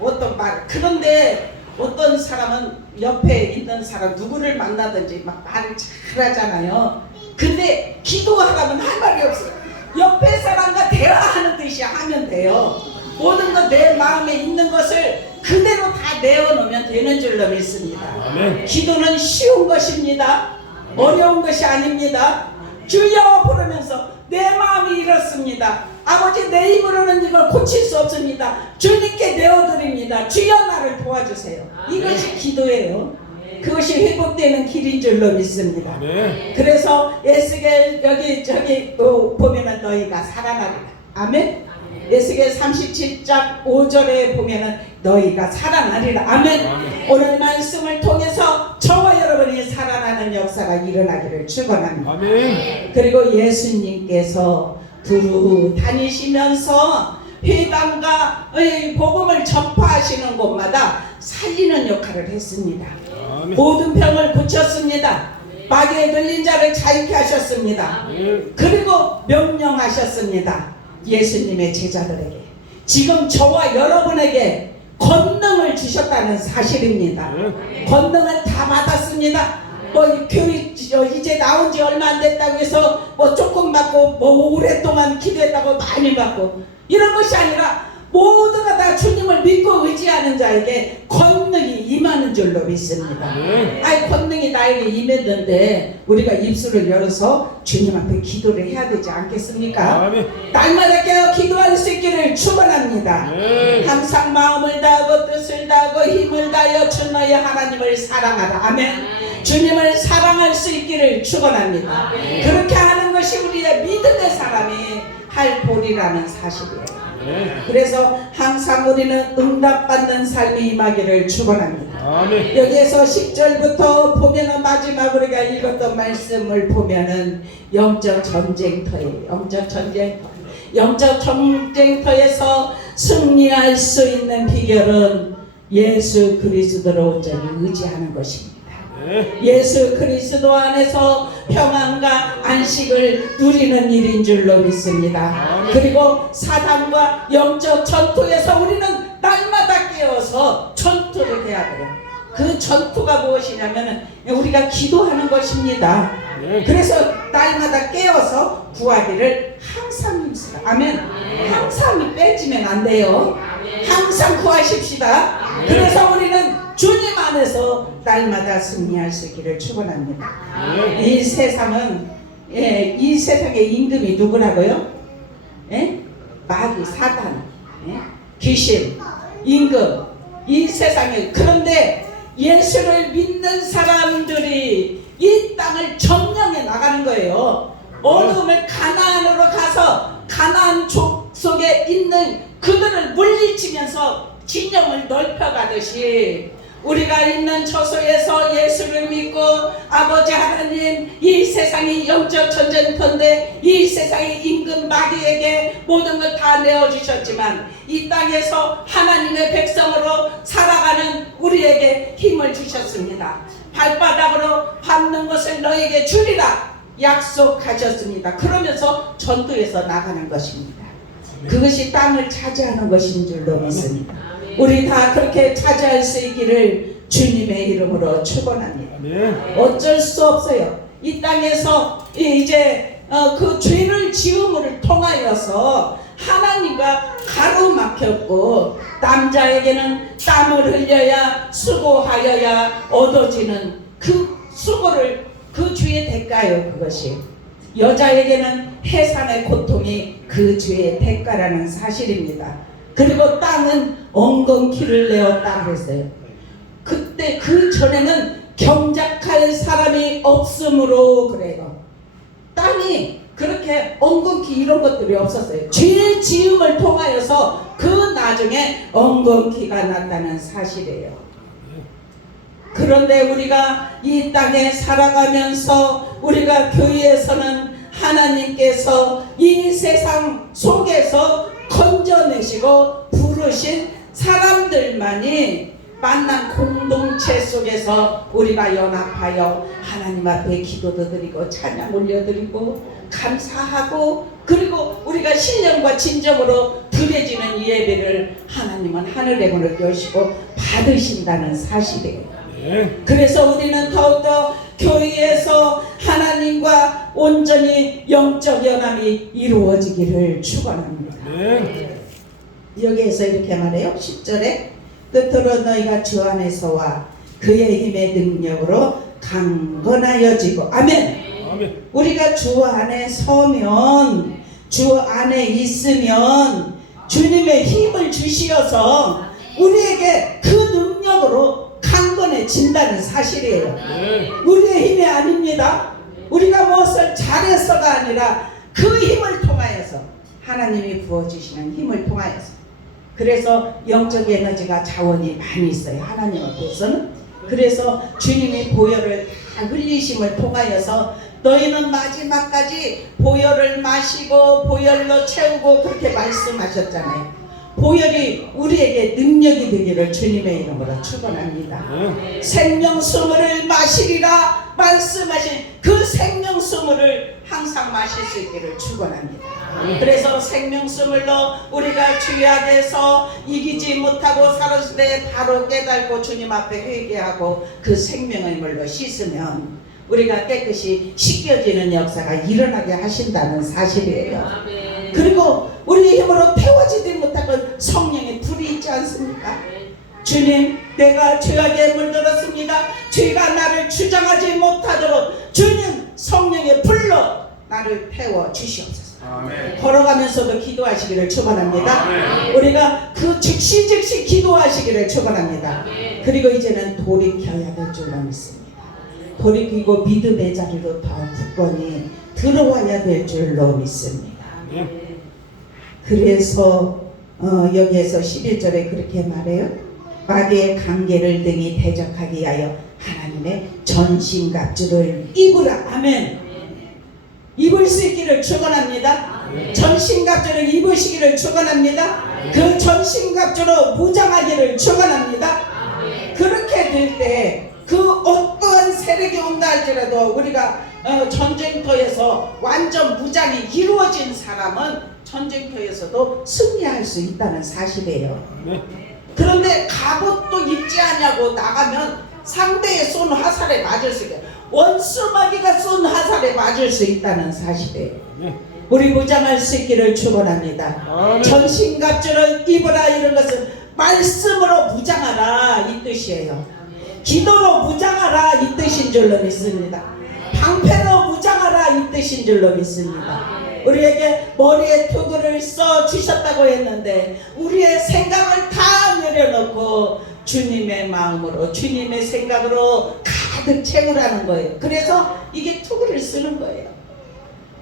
어떤 말. 그런데 어떤 사람은 옆에 있는 사람 누구를 만나든지 막 말을 잘하잖아요. 근데 기도하려면 할 말이 없어요. 옆에 사람과 대화하는 듯이 하면 돼요. 모든 것 내 마음에 있는 것을 그대로 다 내어놓으면 되는 줄로 믿습니다. 기도는 쉬운 것입니다. 어려운 것이 아닙니다. 주여 부르면서 내 마음이 이렇습니다. 아버지, 내 힘으로는 이걸 고칠 수 없습니다. 주님께 내어드립니다. 주여 나를 도와주세요. 이것이 기도예요. 그것이 회복되는 길인 줄로 믿습니다. 그래서 에스겔 저기 보면은 너희가 살아나리라. 아멘. 에스겔 37장 5절에 보면은 너희가 살아나리라. 아멘. 오늘 말씀을 통해서 저와 여러분이 살아나는 역사가 일어나기를 축원합니다. 아멘. 그리고 예수님께서 두루 다니시면서 회당과 복음을 전파하시는 곳마다 살리는 역할을 했습니다. 아멘. 모든 병을 고쳤습니다. 마귀에 들린 자를 자유케 하셨습니다. 그리고 명령하셨습니다. 예수님의 제자들에게, 지금 저와 여러분에게 권능을 주셨다는 사실입니다. 권능을 다 받았습니다. 교육 이제 나온 지 얼마 안 됐다고 해서 조금 받고 오랫동안 기도했다고 많이 받고 이런 것이 아니라 모두가 다 주님을 믿고 의지하는 자에게 권능이 임하는 줄로 믿습니다. 권능이 나에게 임했는데 우리가 입술을 열어서 주님 앞에 기도를 해야 되지 않겠습니까? 날마다 깨어 기도할 수 있기를 축원합니다. 항상 마음을 다하고 뜻을 다하고 힘을 다하여 주 너희 하나님을 사랑하라. 아멘. 주님을 사랑할 수 있기를 축원합니다. 그렇게 하는 것이 우리의 믿음의 사람이 할 도리라는 사실이에요. 그래서 항상 우리는 응답받는 삶이 임하기를 축원합니다. 아멘. 여기에서 10절부터 보면은 마지막 우리가 읽었던 말씀을 보면은 영적 전쟁터예요. 영적 전쟁터에서 승리할 수 있는 비결은 예수 그리스도로 온전히 의지하는 것입니다. 예수 그리스도 안에서 평안과 안식을 누리는 일인 줄로 믿습니다. 그리고 사단과 영적 전투에서 우리는 날마다 깨어서 전투를 해야 돼요. 그 전투가 무엇이냐면 우리가 기도하는 것입니다. 그래서 날마다 깨어서 구하기를 항상 힘쓰라. 아멘. 항상 빼지면 안 돼요. 항상 구하십시다. 그래서 우리는 주님 안에서 날마다 승리할 수 있기를 축원합니다. 이 세상은 이 세상의 임금이 누구라고요? 마귀, 사단, 귀신, 임금, 이 세상에. 그런데 예수를 믿는 사람들이 이 땅을 점령해 나가는 거예요. 어둠을 가나안으로 가서 가나안 족속에 있는 그들을 물리치면서 진영을 넓혀가듯이 우리가 있는 처소에서 예수를 믿고 아버지 하나님, 이 세상이 영적 전쟁터인데 이 세상의 임금 마귀에게 모든 걸 다 내어주셨지만 이 땅에서 하나님의 백성으로 살아가는 우리에게 힘을 주셨습니다. 발바닥으로 밟는 것을 너에게 주리라 약속하셨습니다. 그러면서 전투에서 나가는 것입니다. 그것이 땅을 차지하는 것인 줄로 믿습니다. 우리 다 그렇게 차지할 수 있기를 주님의 이름으로 축원합니다. 아멘. 어쩔 수 없어요. 이 땅에서 이제 그 죄를 지음을 통하여서 하나님과 가로막혔고, 남자에게는 땀을 흘려야 수고하여야 얻어지는 그 수고를, 그 죄의 대가요. 그것이 여자에게는 해산의 고통이 그 죄의 대가라는 사실입니다. 그리고 땅은 엉겅퀴를 내었다 그랬어요. 그때 그 전에는 경작할 사람이 없으므로 그래요. 땅이 그렇게 엉겅퀴 이런 것들이 없었어요. 죄 지음을 통하여서 그 나중에 엉겅퀴가 났다는 사실이에요. 그런데 우리가 이 땅에 살아가면서 우리가 교회에서는 하나님께서 이 세상 속에서 건져내시고 부르신 사람들만이 만난 공동체 속에서 우리가 연합하여 하나님 앞에 기도도 드리고 찬양 올려드리고 감사하고, 그리고 우리가 신령과 진정으로 드려지는 이 예배를 하나님은 하늘의 문을 여시고 받으신다는 사실이에요. 그래서 우리는 더욱더 교회에서 하나님과 온전히 영적 연합이 이루어지기를 축원합니다. 여기에서 이렇게 말해요. 10절에 끝으로 너희가 주 안에서와 그의 힘의 능력으로 강건하여지고. 아멘. 아멘. 우리가 주 안에 서면, 주 안에 있으면 주님의 힘을 주시어서 우리에게 그 능력으로 강건해진다는 사실이에요. 우리의 힘이 아닙니다. 우리가 무엇을 잘해서가 아니라 그 힘을 통하여서, 하나님이 부어주시는 힘을 통하여서. 그래서 영적 에너지가 자원이 많이 있어요, 하나님 앞에서는. 그래서 주님이 보혈을 다 흘리심을 통하여서 너희는 마지막까지 보혈을 마시고 보혈로 채우고 그렇게 말씀하셨잖아요. 보혈이 우리에게 능력이 되기를 주님의 이름으로 축원합니다. 생명수물을 마시리라 말씀하신 그 생명수물을 항상 마실 수 있기를 축원합니다. 그래서 생명수물로 우리가 죄악에서 이기지 못하고 살았을 때 바로 깨닫고 주님 앞에 회개하고 그 생명의 물로 씻으면 우리가 깨끗이 씻겨지는 역사가 일어나게 하신다는 사실이에요. 그리고 우리 힘으로 태워지지 못하고 성령의 불이 있지 않습니까? 주님, 내가 죄악에 물들었습니다. 죄가 나를 주장하지 못하도록 주님 성령의 불로 나를 태워 주시옵소서. 아멘. 걸어가면서도 기도하시기를 축원합니다. 우리가 그 즉시 기도하시기를 축원합니다. 그리고 이제는 돌이켜야 될 줄로 믿습니다. 돌이키고 믿음의 자리로 더 굳건히 들어와야 될 줄로 믿습니다. 그래서 여기에서 11절에 그렇게 말해요. 마귀의 관계를 등이 대적하기 위하여 하나님의 전신갑주를 입으라. 아멘. 입을 수 있기를 축원합니다. 전신갑주를 입으시기를 축원합니다. 그 전신갑주로 무장하기를 축원합니다. 그렇게 될 때 그 어떠한 세력이 온다 할지라도 우리가 전쟁터에서 완전 무장이 이루어진 사람은 전쟁터에서도 승리할 수 있다는 사실이에요. 그런데 갑옷도 입지 않냐고 나가면 상대의 쏜 화살에 맞을 수 있어요. 원수 마귀가 쏜 화살에 맞을 수 있다는 사실이에요. 우리 무장할 수 있기를 축원합니다. 전신갑주를 입으라, 이런 것은 말씀으로 무장하라 이 뜻이에요. 기도로 무장하라 이 뜻인 줄로 믿습니다. 방패로 무장하라 이 뜻인 줄로 믿습니다. 우리에게 머리에 투구를 써 주셨다고 했는데 우리의 생각을 다 내려놓고 주님의 마음으로, 주님의 생각으로 가득 채우라는 거예요. 그래서 이게 투구를 쓰는 거예요.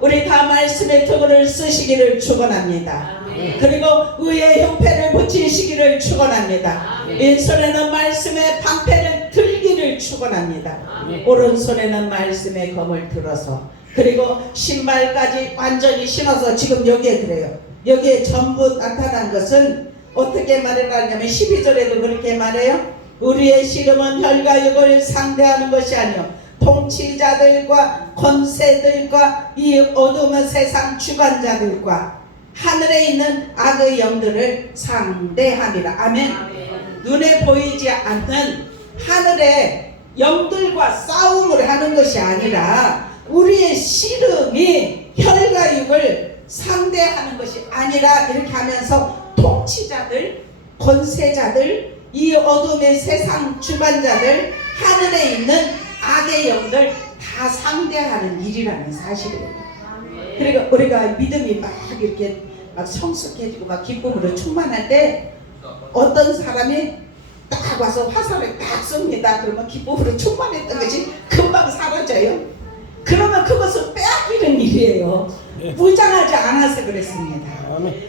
우리 다 말씀의 투구를 쓰시기를 축원합니다. 그리고 의의 형패를 붙이시기를 축원합니다. 왼손에는 말씀의 방패를 들기를 축원합니다. 오른손에는 말씀의 검을 들어서, 그리고 신발까지 완전히 신어서, 지금 여기에 그래요. 여기에 전부 나타난 것은 어떻게 말하냐면 12절에도 그렇게 말해요. 우리의 씨름은 혈과 육을 상대하는 것이 아니요 통치자들과 권세들과 이 어둠의 세상 주관자들과 하늘에 있는 악의 영들을 상대함이라. 아멘. 눈에 보이지 않는 하늘의 영들과 싸움을 하는 것이 아니라 우리의 씨름이 혈과 육을 상대하는 것이 아니라 이렇게 하면서 통치자들, 권세자들, 이 어둠의 세상 주관자들, 하늘에 있는 악의 영들 다 상대하는 일이라는 사실이에요. 그러니까 우리가 믿음이 막 이렇게 막 성숙해지고 막 기쁨으로 충만할 때 어떤 사람이 딱 와서 화살을 딱 쏩니다. 그러면 기쁨으로 충만했던 것이 금방 사라져요. 그러면 그것은 빼앗기는 일이에요. 무장하지 않아서 그랬습니다.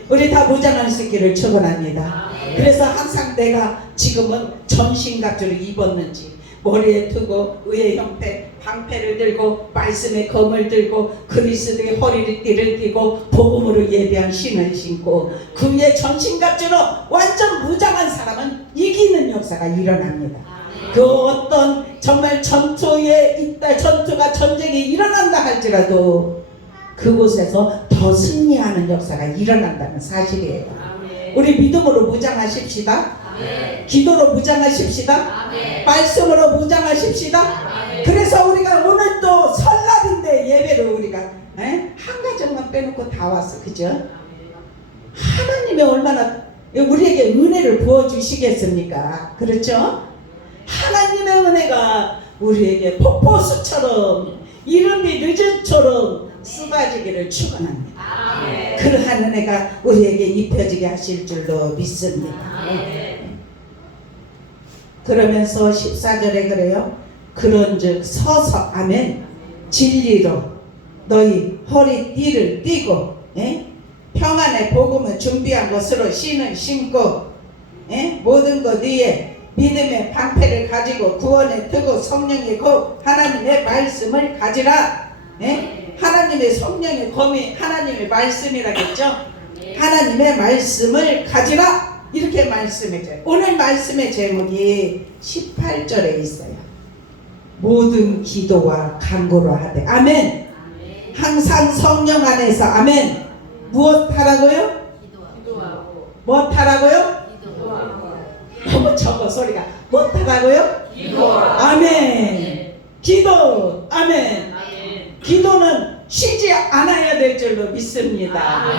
우리 다 무장할 수 있기를 축원합니다. 그래서 항상 내가 지금은 전신갑주를 입었는지 머리에 두고 의의 형패 방패를 들고 말씀의 검을 들고 그리스도의 허리를 띠를 띠고 복음으로 예배한 신을 신고 그 위에 전신갑주로 완전 무장한 사람은 이기는 역사가 일어납니다. 그 어떤 정말 전투에 있다, 전투가 전쟁이 일어난다 할지라도 그곳에서 더 승리하는 역사가 일어난다는 사실이에요. 우리 믿음으로 무장하십시다. 기도로 무장하십시다. 말씀으로 무장하십시다. 그래서 우리가 오늘 또 설날인데 예배를 우리가 한 가정만 빼놓고 다 왔어. 그죠? 하나님이 얼마나 우리에게 은혜를 부어주시겠습니까? 그렇죠? 하나님의 은혜가 우리에게 폭포수처럼 이름이 늦은처럼 쏟아지기를 축원합니다. 그러한 은혜가 우리에게 입혀지게 하실 줄로 믿습니다. 그러면서 14절에 그래요. 그런즉 서서 아멘 진리로 너희 허리띠를 띠고 평안의 복음을 준비한 것으로 신을 신고 모든 것 위에 믿음의 방패를 가지고 구원의 뜨고 성령의 곧 하나님의 말씀을 가지라. 하나님의 성령의 검이 하나님의 말씀이라겠죠. 하나님의 말씀을 가지라 이렇게 말씀해줘요. 오늘 말씀의 제목이 18절에 있어요. 모든 기도와 간구로 하되 아멘. 항상 성령 안에서 아멘. 무엇 하라고요? 무엇 하라고요? 너무 적어 소리가. 무엇 하라고요? 아멘. 기도 아멘. 기도는 쉬지 않아야 될 줄로 믿습니다.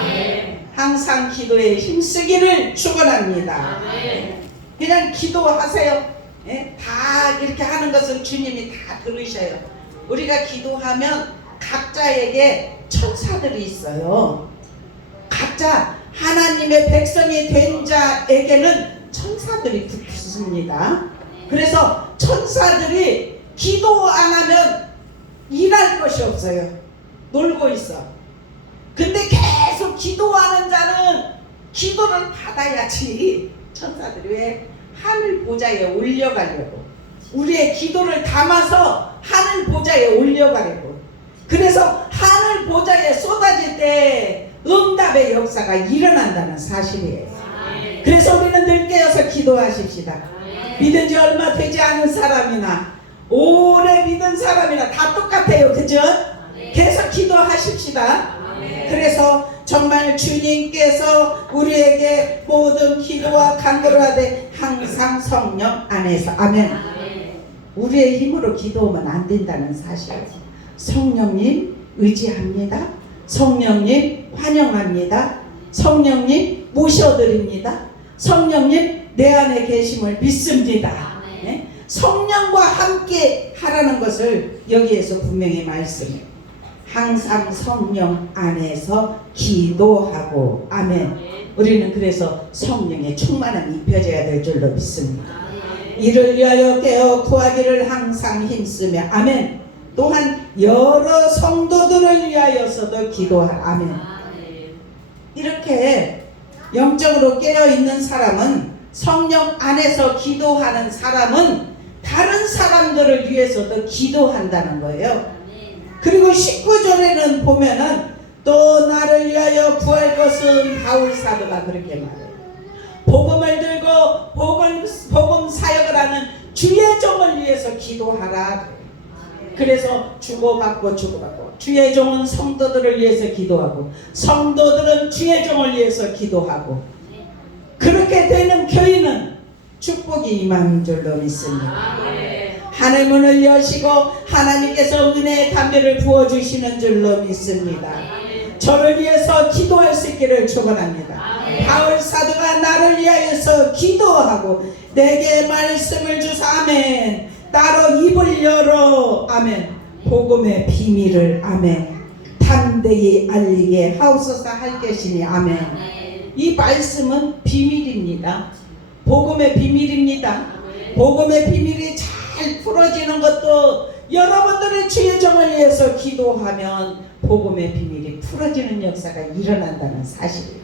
항상 기도에 힘쓰기를 축원합니다. 그냥 기도하세요. 다 이렇게 하는 것은 주님이 다 들으셔요. 우리가 기도하면 각자에게 천사들이 있어요. 각자 하나님의 백성이 된 자에게는 천사들이 붙습니다. 그래서 천사들이 기도 안 하면 일할 것이 없어요. 놀고 있어. 근데 계속 기도하는 자는 기도를 받아야지. 천사들이 왜? 하늘 보좌에 올려가려고. 우리의 기도를 담아서 하늘 보좌에 올려가려고. 그래서 하늘 보좌에 쏟아질 때 응답의 역사가 일어난다는 사실이에요. 그래서 우리는 늘 깨어서 기도하십시다. 믿은 지 얼마 되지 않은 사람이나 오래 믿은 사람이나 다 똑같아요. 그죠? 계속 기도하십시다. 그래서 정말 주님께서 우리에게 모든 기도와 간구를 하되 항상 성령 안에서 아멘. 우리의 힘으로 기도하면 안 된다는 사실. 성령님 의지합니다. 성령님 환영합니다. 성령님 모셔드립니다. 성령님 내 안에 계심을 믿습니다. 성령과 함께 하라는 것을 여기에서 분명히 말씀해요. 항상 성령 안에서 기도하고 아멘. 우리는 그래서 성령의 충만함이 입혀져야 될 줄로 믿습니다. 이를 위하여 깨어 구하기를 항상 힘쓰며 아멘. 또한 여러 성도들을 위하여서도 기도하라 아멘. 이렇게 영적으로 깨어있는 사람은 성령 안에서 기도하는 사람은 다른 사람들을 위해서도 기도한다는 거예요. 그리고 19절에는 보면은 또 나를 위하여 구할 것은 바울 사도가 그렇게 말해요. 복음을 들고 복음 사역을 하는 주의 종을 위해서 기도하라. 그래서 주고받고 주의 종은 성도들을 위해서 기도하고 성도들은 주의 종을 위해서 기도하고 그렇게 되는 교인은 축복이 임하는 줄로 믿습니다. 하늘 문을 여시고 하나님께서 은혜의 담배를 부어주시는 줄로 믿습니다. 저를 위해서 기도할 수 있기를 축원합니다. 바울 사도가 나를 위하여서 기도하고 내게 말씀을 주사 아멘. 따로 입을 열어 아멘. 복음의 비밀을 아멘. 담대히 알리게 하옵소서 할 것이니 아멘. 이 말씀은 비밀입니다. 복음의 비밀입니다. 복음의 비밀이 잘 풀어지는 것도 여러분들의 주의 정을 위해서 기도하면 복음의 비밀이 풀어지는 역사가 일어난다는 사실이에요.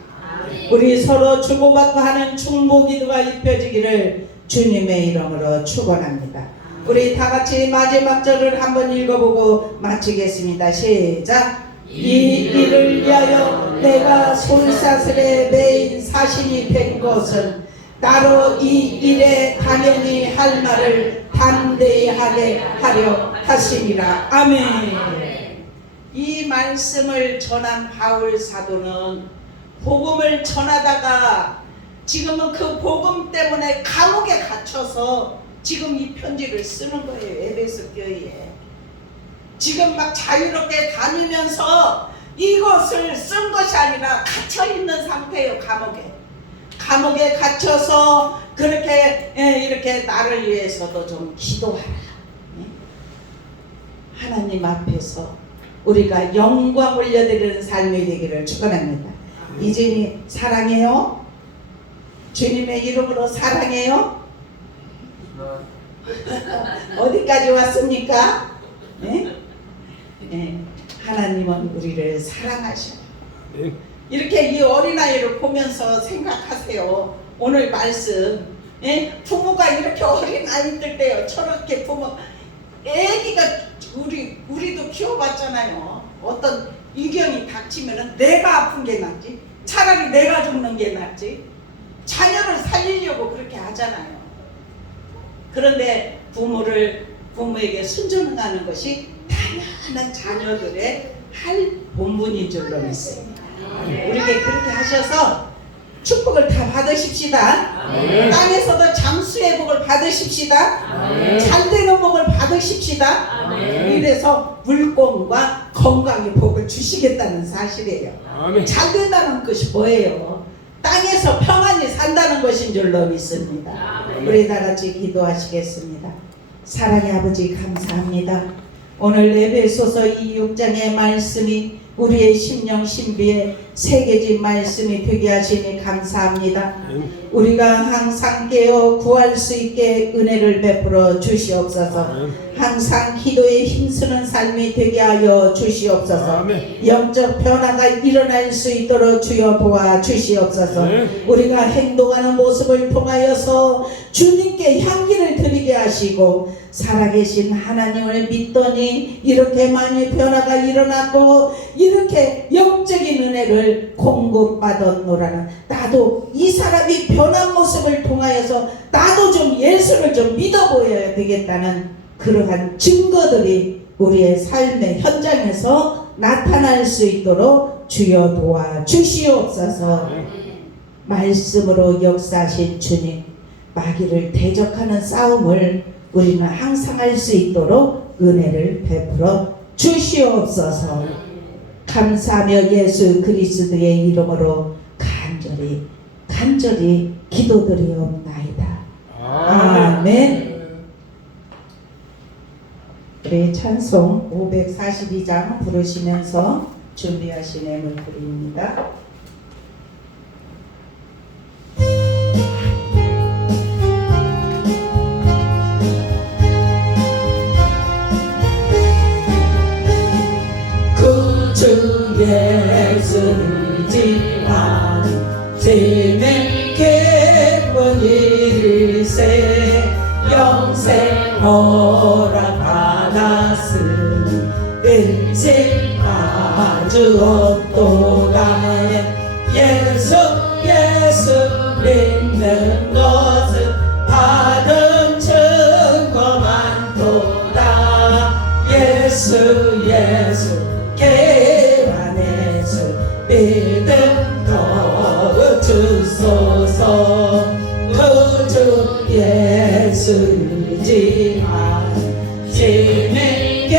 우리 서로 주고받고 하는 충고 기도가 입혀지기를 주님의 이름으로 축원합니다. 우리 다 같이 마지막 절을 한번 읽어보고 마치겠습니다. 시작. 이 일을 위하여 내가 솔사슬에 매인 사신이 된 것은 따로 이 일에 당연히 할 말을 담대히 하게 하려 하심이라. 아멘. 이 말씀을 전한 바울 사도는 복음을 전하다가 지금은 그 복음 때문에 감옥에 갇혀서 지금 이 편지를 쓰는 거예요. 에베소 교회에. 지금 막 자유롭게 다니면서 이것을 쓴 것이 아니라 갇혀있는 상태예요. 감옥에 갇혀서 그렇게 이렇게 나를 위해서도 좀 기도하라. 하나님 앞에서 우리가 영광 올려드리는 삶이 되기를 축원합니다. 이제니 사랑해요? 주님의 이름으로 사랑해요? 어디까지 왔습니까? 네? 네. 하나님은 우리를 사랑하셔요. 이렇게 이 어린아이를 보면서 생각하세요. 오늘 말씀, 예? 부모가 이렇게 어린아이들 때요. 저렇게 부모, 애기가 우리도 키워봤잖아요. 어떤 위경이 닥치면은 내가 아픈 게 낫지, 차라리 내가 죽는 게 낫지. 자녀를 살리려고 그렇게 하잖아요. 그런데 부모에게 순종하는 것이 당연한 자녀들의 할 본분인 줄로 믿습니다. 우리에게 그렇게 하셔서 축복을 다 받으십시다. 땅에서도 장수의 복을 받으십시다. 잘되는 복을 받으십시다. 이래서 물건과 건강의 복을 주시겠다는 사실이에요. 잘된다는 것이 뭐예요? 땅에서 평안히 산다는 것인 줄로 믿습니다. 우리 다 같이 기도하시겠습니다. 사랑의 아버지 감사합니다. 오늘 에베소서 이 6장의 말씀이 우리의 심령 신비에 새겨진 말씀이 되게 하시니 감사합니다. 우리가 항상 깨어 구할 수 있게 은혜를 베풀어 주시옵소서. 항상 기도에 힘쓰는 삶이 되게 하여 주시옵소서. 영적 변화가 일어날 수 있도록 주여 도와 주시옵소서. 우리가 행동하는 모습을 통하여서 주님께 향기를 드리게 하시고 살아계신 하나님을 믿더니 이렇게 많이 변화가 일어났고 이렇게 영적인 은혜를 공급받았노라는, 나도 이 사람이 변한 모습을 통하여서 나도 좀 예수를 좀 믿어 보여야 되겠다는 그러한 증거들이 우리의 삶의 현장에서 나타날 수 있도록 주여 도와 주시옵소서. 말씀으로 역사하신 주님, 마귀를 대적하는 싸움을 우리는 항상 할 수 있도록 은혜를 베풀어 주시옵소서. 감사하며 예수 그리스도의 이름으로 간절히 기도드리옵나이다. 아멘. 우리 찬송 542장 부르시면서 준비하신 예물 드립니다. 주 예수를 지만 생명 기쁜 일세 영생 허락 받았으니 인생 아주 없도다. 예수 믿는 것은 받은 증거 많도다. 예수 계란에서 믿음 더 주소서. 그 주 의지하여 재밌게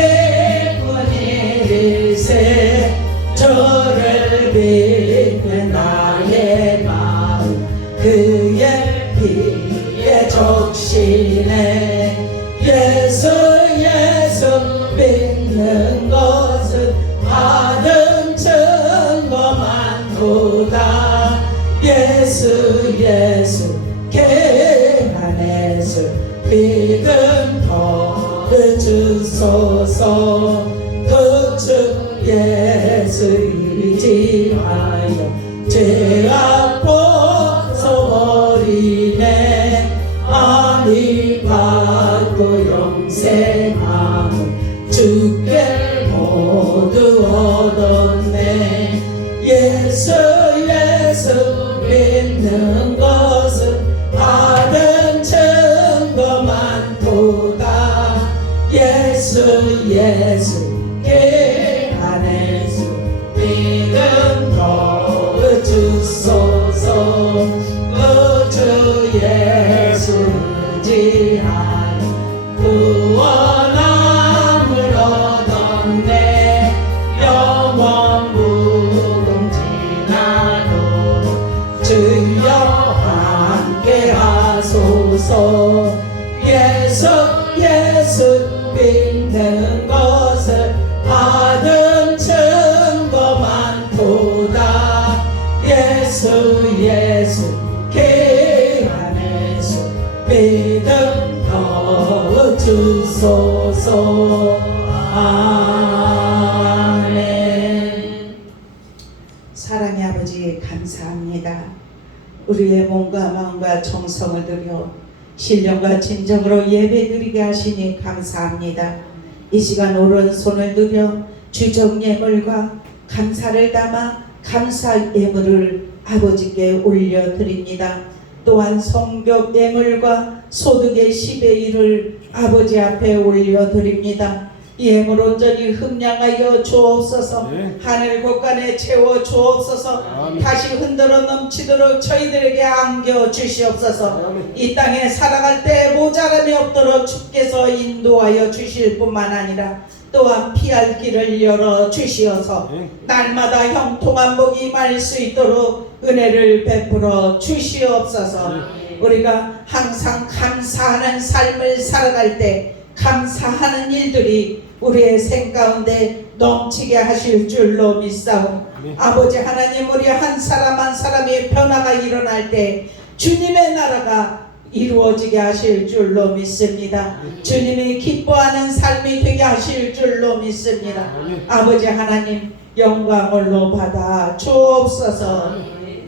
보내리세 저를 믿는 나의 마음 그의 피에 적시네 예수 믿는 것은 받은 증거 많도다 예수 계 안에서 믿음 더를 주소서 그주 예수 의지하여 죄악 벗어버리네 아니 받고 영생함을 주께 모두 얻었네 예수 믿는 것은 받은 증거 많도다 예수 계 안에서 믿음 더을 주소서 주 예수 의지하여 구원함을 얻었네 영원 무궁지나도록 주여 함께 하소서 예수 믿는 것을 받은 증거 많도다 예수 계 안에서 믿음 더욱 주소서 아멘. 사랑의 아버지 감사합니다. 우리의 몸과 마음과 정성을 들여 신령과 진정으로 예배드리게 하시니 감사합니다. 이 시간 오른손을 들여 주정 예물과 감사를 담아 감사 예물을 아버지께 올려드립니다. 또한 성교 예물과 소득의 10의 1을 아버지 앞에 올려드립니다. 예물 온전히 흠량하여 주옵소서. 네. 하늘 곳간에 채워 주옵소서. 아멘. 다시 흔들어 넘치도록 저희들에게 안겨 주시옵소서. 아멘. 이 땅에 살아갈 때 모자람이 없도록 주께서 인도하여 주실 뿐만 아니라 또한 피할 길을 열어 주시어서 네. 날마다 형통한 복이 임할 수 있도록 은혜를 베풀어 주시옵소서. 우리가 항상 감사하는 삶을 살아갈 때 감사하는 일들이 우리의 생 가운데 넘치게 하실 줄로 믿사오. 아버지 하나님, 우리 한 사람 한 사람의 변화가 일어날 때 주님의 나라가 이루어지게 하실 줄로 믿습니다. 주님이 기뻐하는 삶이 되게 하실 줄로 믿습니다. 아버지 하나님, 영광을로 받아 주옵소서.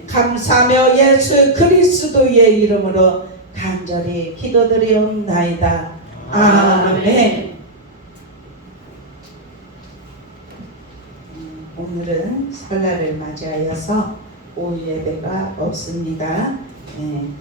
감사하며 예수 그리스도의 이름으로 간절히 기도드리옵나이다. 아멘. 오늘은 설날을 맞이하여서 오후 예배가 없습니다.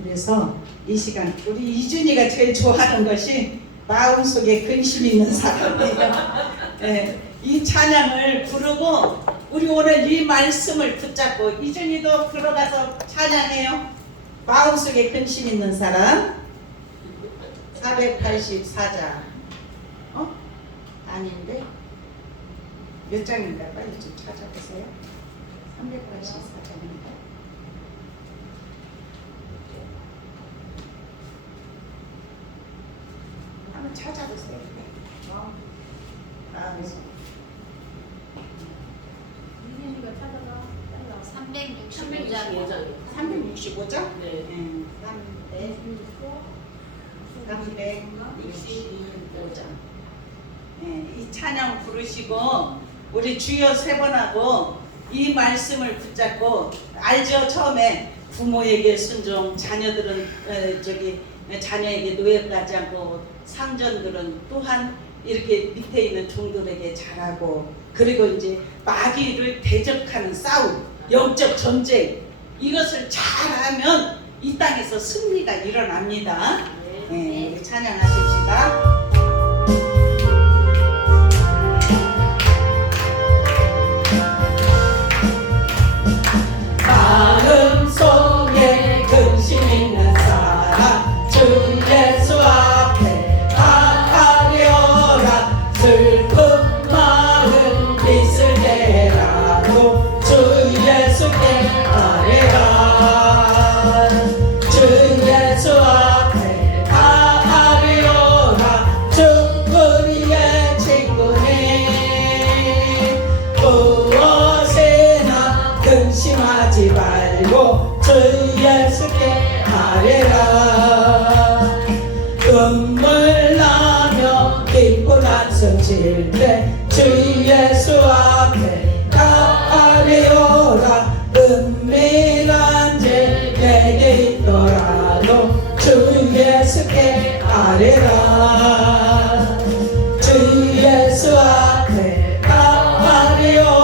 그래서 이 시간 우리 이준이가 제일 좋아하는 것이 마음속에 근심 있는 사람이에요. 이 찬양을 부르고 우리 오늘 이 말씀을 붙잡고 이준이도 들어가서 찬양해요. 마음속에 근심 있는 사람 484장 아닌데 몇 장인가 빨리 좀 찾아보세요. 384장인가? 한번 찾아보세요. 마음에서 365장. 365장? 네. 365장. 이 찬양 부르시고 우리 주여 세 번 하고 이 말씀을 붙잡고 알죠? 처음에 부모에게 순종, 자녀들은 자녀에게 노예까지 하고 상전들은 또한 이렇게 밑에 있는 종들에게 잘하고 그리고 이제 마귀를 대적하는 싸움, 영적 전쟁 이것을 잘하면 이 땅에서 승리가 일어납니다. 우리 찬양하십시다. 마음속에 근심 있는 사람 주 예수 앞에 예수께 아뢰라. 눈물 나며 기쁜 한숨 쉴 때 주 예수 앞에 아뢰어라. 은밀한 죄 내게 있더라도 주 예수께 아뢰라. 주 예수 앞에 아뢰어라.